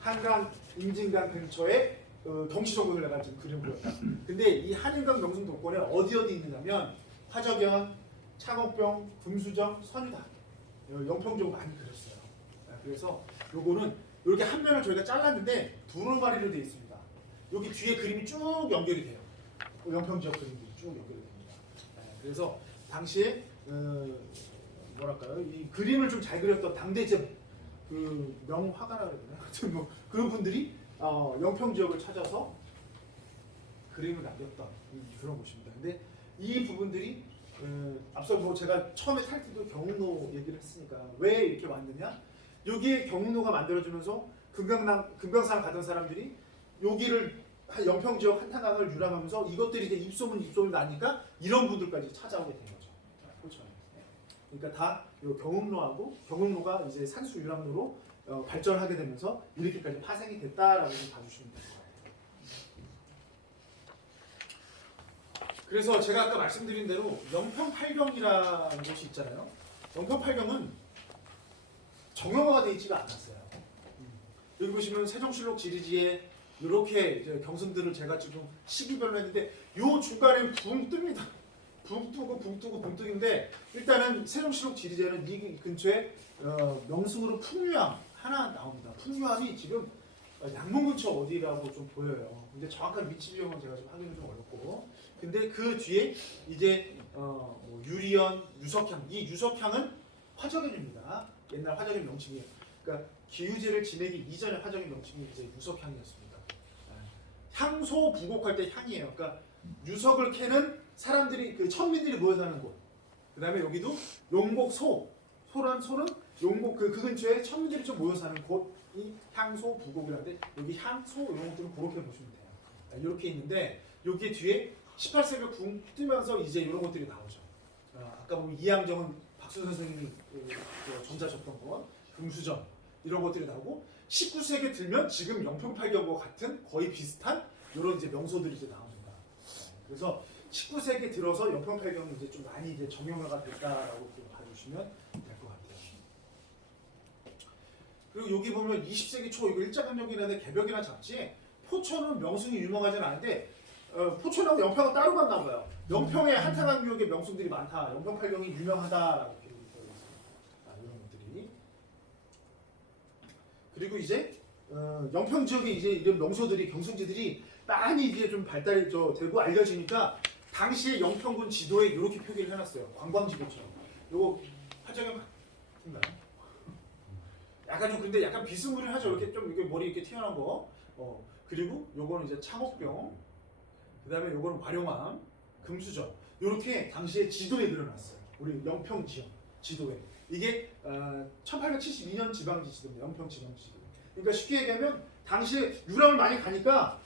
한강 임진강 근처에 경치정국을 내가 지금 그림을 그렸다. 근데 이 한임강 명승 독권에 어디 있느냐면 화적연, 창옥병, 금수정, 선유다 영평 쪽 많이 그렸어요. 그래서 요거는 이렇게 한 면을 저희가 잘랐는데 두루마리로 되어 있습니다. 여기 뒤에 그림이 쭉 연결이 돼요. 영평 지역 그림들이 쭉 연결이 됩니다. 그래서 당시에 뭐랄까요, 이 그림을 좀 잘 그렸던 당대 이제 그 명화가라 그러나 하여튼 뭐 그런 분들이 영평 지역을 찾아서 그림을 남겼던 그런 곳입니다. 근데 이 부분들이 앞서 뭐 제가 처음에 탈때도 경운로 얘기를 했으니까 왜 이렇게 왔느냐? 여기에 경운로가 만들어지면서 금강산 가던 사람들이 여기를 영평 지역 한탄강을 유람하면서 이것들이 이제 입소문 나니까 이런 분들까지 찾아오게 된 거죠. 포천에. 그러니까 다 경운로하고 경운로가 이제 산수 유람로로 발전하게 되면서 이렇게까지 파생이 됐다라고 좀 봐주시면 될 거예요. 그래서 제가 아까 말씀드린 대로 영평팔경이라는 곳이 있잖아요. 영평팔경은 정형화가 되어 있지가 않았어요. 여기 보시면 세종실록 지리지에 이렇게 이제 경승들을 제가 지금 시기별로 했는데 요 중간에 붕 뜹니다. 붕 뜨는데 일단은 세종실록 지리지에는 이 근처에 명승으로 풍류암 하나 나옵니다. 풍류암이 지금 양문 근처 어디라고 좀 보여요. 근데 정확한 위치 비용은 제가 좀 하기는 좀 어렵고. 근데 그 뒤에 이제 뭐 유리연, 유석향, 이 유석향은 화적연입니다. 옛날 화적연 명칭이에요. 그러니까 기우제를 지내기 이전에 화적연 명칭이 이제 유석향이었습니다. 향소 부곡할 때 향이에요. 그러니까 유석을 캐는 사람들이 그 천민들이 모여 사는 곳. 그다음에 여기도 용곡 소란 소는 용곡 그 근처에 천민들이 좀 모여 사는 곳이 향소 부곡이라는데 여기 향소 이런 것들은 그렇게 보시면 돼요. 이렇게 있는데 여기 뒤에 18세기 붕 뜨면서 이제 이런 것들이 나오죠. 아까 보면 이양정은 박수 선생님이 전자셨던 것, 금수전 이런 것들이 나오고 19세기 들면 지금 영평팔경과 같은 거의 비슷한 이런 이제 명소들이 이제 나옵니다. 그래서 19세기 들어서 영평팔경이 이제 좀 많이 이제 정형화가 됐다라고 봐주시면 될 것 같아요. 그리고 여기 보면 20세기 초 이거 일자강령이라는 개벽이라는 잡지에 포천은 명승이 유명하진 않은데 포천하고 영평은 따로 갔나 봐요. 영평에 한탄강 유역의 명승들이 많다. 영평팔경이 유명하다라고 기록이 되어 있습니다. 이런 것들이. 그리고 이제 영평 지역에 이제 이런 명소들이 경승지들이 많이 이제 좀 발달이 되고 알려지니까 당시에 영평군 지도에 이렇게 표기를 해놨어요. 관광지도처럼. 요거 화정형 같은가요? 약간 좀 근데 약간 비스무리하죠. 이렇게 좀 이게 머리 이렇게 튀어나온 거. 그리고 요거는 이제 창옥병. 그다음에 요거는 활용암, 금수저. 요렇게 당시에 지도에 그려놨어요. 우리 영평 지역 지도에. 이게 1872년 지방지 지도입니다. 영평 지방지 지도. 그러니까 쉽게 얘기하면 당시에 유람을 많이 가니까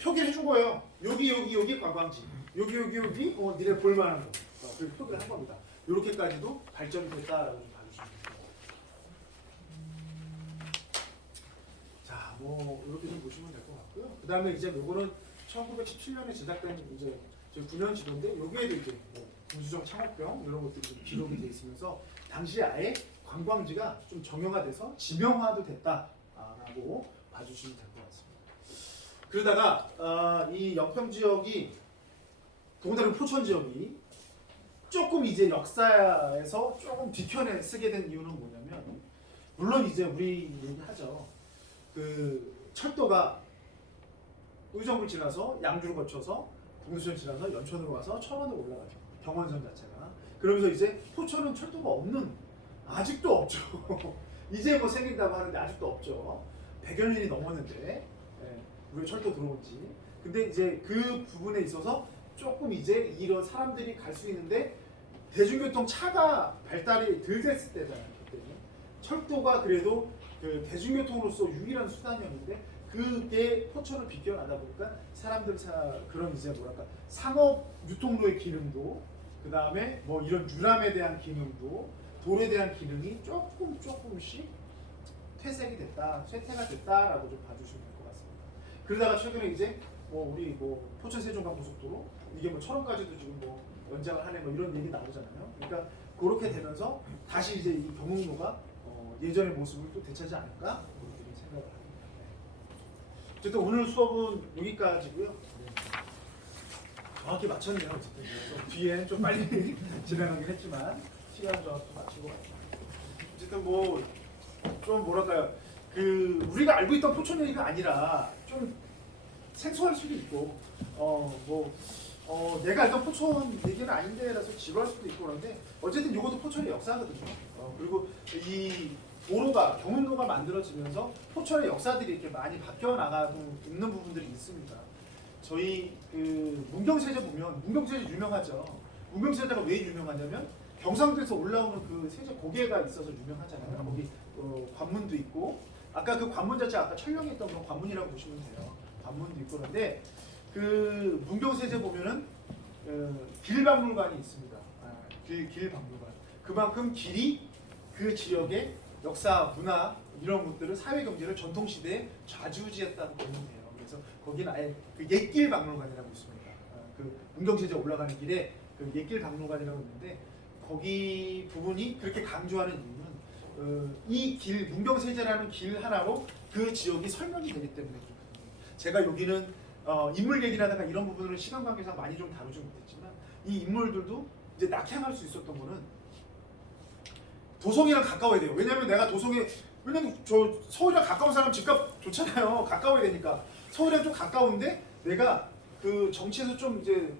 표기를 해준 거예요. 여기 관광지. 여기 니네 볼만한 거. 그렇게 표기를 한 겁니다. 이렇게까지도 발전이 됐다라고 좀 봐주시면 돼요. 자, 뭐 이렇게 좀 보시면 될 것 같고요. 그 다음에 이제 요거는 1917년에 제작된 이제 9년 지도인데 여기에도 이제 뭐 금수정 창옥병 이런 것들이 좀 기록이 돼 있으면서 당시에 아예 관광지가 좀 정형화돼서 지명화도 됐다라고 봐주시면 될 것 같습니다. 그러다가 이 영평 지역이 더군다나 포천 지역이 조금 이제 역사에서 조금 뒤편에 쓰게 된 이유는 뭐냐면 물론 이제 우리 얘기하죠. 그 철도가 의정부를 지나서 양주를 거쳐서 공수전 지나서 연천으로 가서 천원으로 올라가죠. 경원선 자체가. 그러면서 이제 포천은 철도가 없는 아직도 없죠. 이제 뭐 생긴다고 하는데 아직도 없죠. 100여 년이 넘었는데 우리 철도 들어온 지. 근데 이제 그 부분에 있어서 조금 이제 이런 사람들이 갈 수 있는데 대중교통 차가 발달이 덜 됐을 때잖아요. 그때는. 철도가 그래도 그 대중교통으로서 유일한 수단이었는데 그게 포천을 비껴나다 보니까 사람들 그런 이제 뭐랄까 상업 유통로의 기능도 그 다음에 뭐 이런 유람에 대한 기능도 돌에 대한 기능이 조금씩 퇴색이 됐다, 쇠퇴가 됐다라고 좀 봐주시면 될 것 같습니다. 그러다가 최근에 이제 뭐 우리 뭐 포천 세종간 고속도로 이게 뭐 철원까지도 지금 뭐 연장을 하네 뭐 이런 얘기 나오잖아요. 그러니까 그렇게 되면서 다시 이제 이 경흥로가 예전의 모습을 또 되찾지 않을까 그렇게 좀 생각을 합니다. 어쨌든 오늘 수업은 여기까지고요. 정확히 맞췄네요. 어쨌든 좀 뒤에 좀 빨리 진행하긴 했지만 시간 정확히 맞추고 어쨌든 뭐 좀 뭐랄까요 그 우리가 알고 있던 포천 얘기가 아니라 좀 생소할 수도 있고 내가 알던 포천 얘기는 아닌데라서 지루할 수도 있고 그런데 어쨌든 이것도 포천의 역사거든요. 그리고 이 도로가 경운로가 만들어지면서 포천의 역사들이 이렇게 많이 바뀌어 나가고 있는 부분들이 있습니다. 저희 그 문경세제 보면 문경세제 유명하죠. 문경세제가 왜 유명하냐면 경상도에서 올라오는 그 세제 고개가 있어서 유명하잖아요. 거기 관문도 있고 아까 그 관문 자체가 아까 촬영했던 그런 관문이라고 보시면 돼요. 관문도 있고 그런데 그 문경세제 보면은 길박물관이 있습니다. 길박물관. 그만큼 길이 그 지역의 역사, 문화 이런 것들을 사회 경제를 전통 시대에 좌지우지했다고 보면 돼요. 그래서 거기는 아예 그 옛길 박물관이라고 있습니다. 그 문경세제 올라가는 길에 그 옛길 박물관이라고 있는데 거기 부분이 그렇게 강조하는 이유는 이 길 문경세제라는 길 하나로 그 지역이 설명이 되기 때문에 그렇거든요. 제가 여기는 인물 얘기라든가 이런 부분을 시간 관계상 많이 좀 다루지 못했지만 이 인물들도 이제 낙향할 수 있었던 거는 도성이랑 가까워야 돼요. 왜냐면 내가 왜냐면 저 서울이랑 가까운 사람 집값 좋잖아요. 가까워야 되니까 서울이랑 좀 가까운데 내가 그 정치에서 좀 이제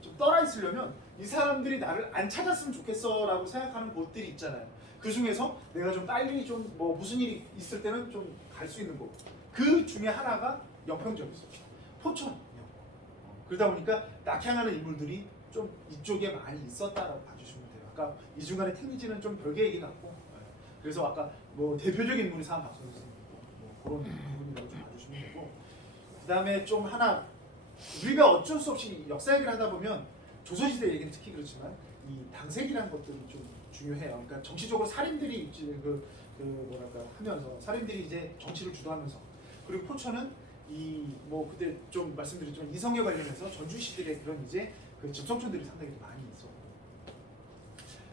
좀 떠나 있으려면 이 사람들이 나를 안 찾았으면 좋겠어라고 생각하는 곳들이 있잖아요. 그 중에서 내가 좀 빨리 좀 뭐 무슨 일이 있을 때는 좀 갈 수 있는 곳. 그 중에 하나가 영평점이었어요. 포천이었고. 그러다 보니까 낙향하는 인물들이 좀 이쪽에 많이 있었다라고 봐주시면 돼요. 아까 이중간의 택리지는 좀 별개 얘기 같고. 그래서 아까 뭐 대표적인 인물이 사람 박선우 선생님이고 뭐 그런 부분이라고 좀 봐주시면 되고. 그다음에 좀 하나 우리가 어쩔 수 없이 역사 얘기를 하다 보면 조선시대 얘기는 특히 그렇지만 이 당색이라는 것들이 좀 중요해요. 그러니까 정치적으로 살인들이 뭐랄까 하면서 살인들이 이제 정치를 주도하면서 그리고 포천은 이 뭐 그때 좀 말씀드렸지만 이성계 관련해서 전주시들의 그런 이제 그 집성촌들이 상당히 많이 있었고.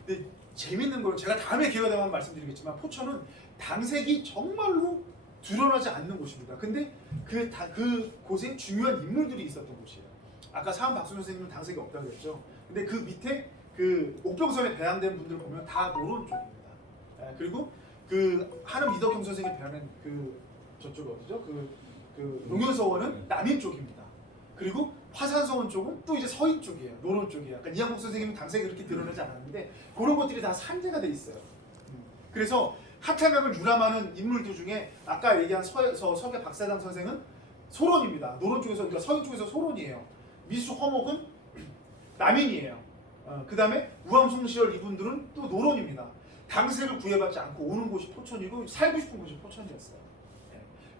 근데 재밌는 건 제가 다음에 기회가 되면 말씀드리겠지만 포천은 당색이 정말로 드러나지 않는 곳입니다. 근데 그 곳에 중요한 인물들이 있었던 곳이에요. 아까 사암 박순호 선생님은 당색이 없다고 그랬죠. 근데 그 밑에 그 옥병선에 배양된 분들 보면 다 노론 쪽입니다. 그리고 그 한음 이덕경 선생이 배양한 그 저쪽 어디죠? 그 용현서원은 남인 쪽입니다. 그리고 화산서원 쪽은 또 이제 서인 쪽이에요. 노론 쪽이에요. 약간 이항복 선생님은 당색이 그렇게 드러나지 않았는데 그런 것들이 다 산재가 돼 있어요. 그래서 하태강을 유람하는 인물들 중에 아까 얘기한 석의 박사장 선생은 소론입니다. 노론 쪽에서 그러니까 서인 쪽에서 소론이에요. 미수 허목은 남인이에요. 그 다음에 우암송시열 이분들은 또 노론입니다. 당색을 구애받지 않고 오는 곳이 포천이고 살고 싶은 곳이 포천이었어요.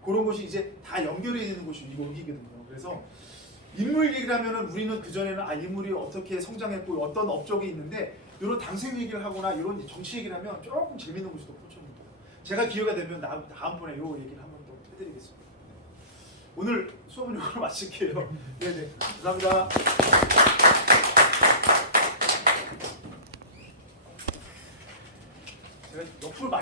그런 곳이 이제 다 연결이 되는 곳이 여기거든요. 그래서 인물 얘기를 하면은 우리는 그전에는 인물이 어떻게 성장했고 어떤 업적이 있는데 이런 당색 얘기를 하거나 이런 정치 얘기를 하면 조금 재밌는 곳이 또 포천입니다. 제가 기회가 되면 다음번에 이 얘기를 한번 또 해드리겠습니다. 오늘 수업은 이걸로 마칠게요. 네네. 감사합니다. 제가 옆으로 많이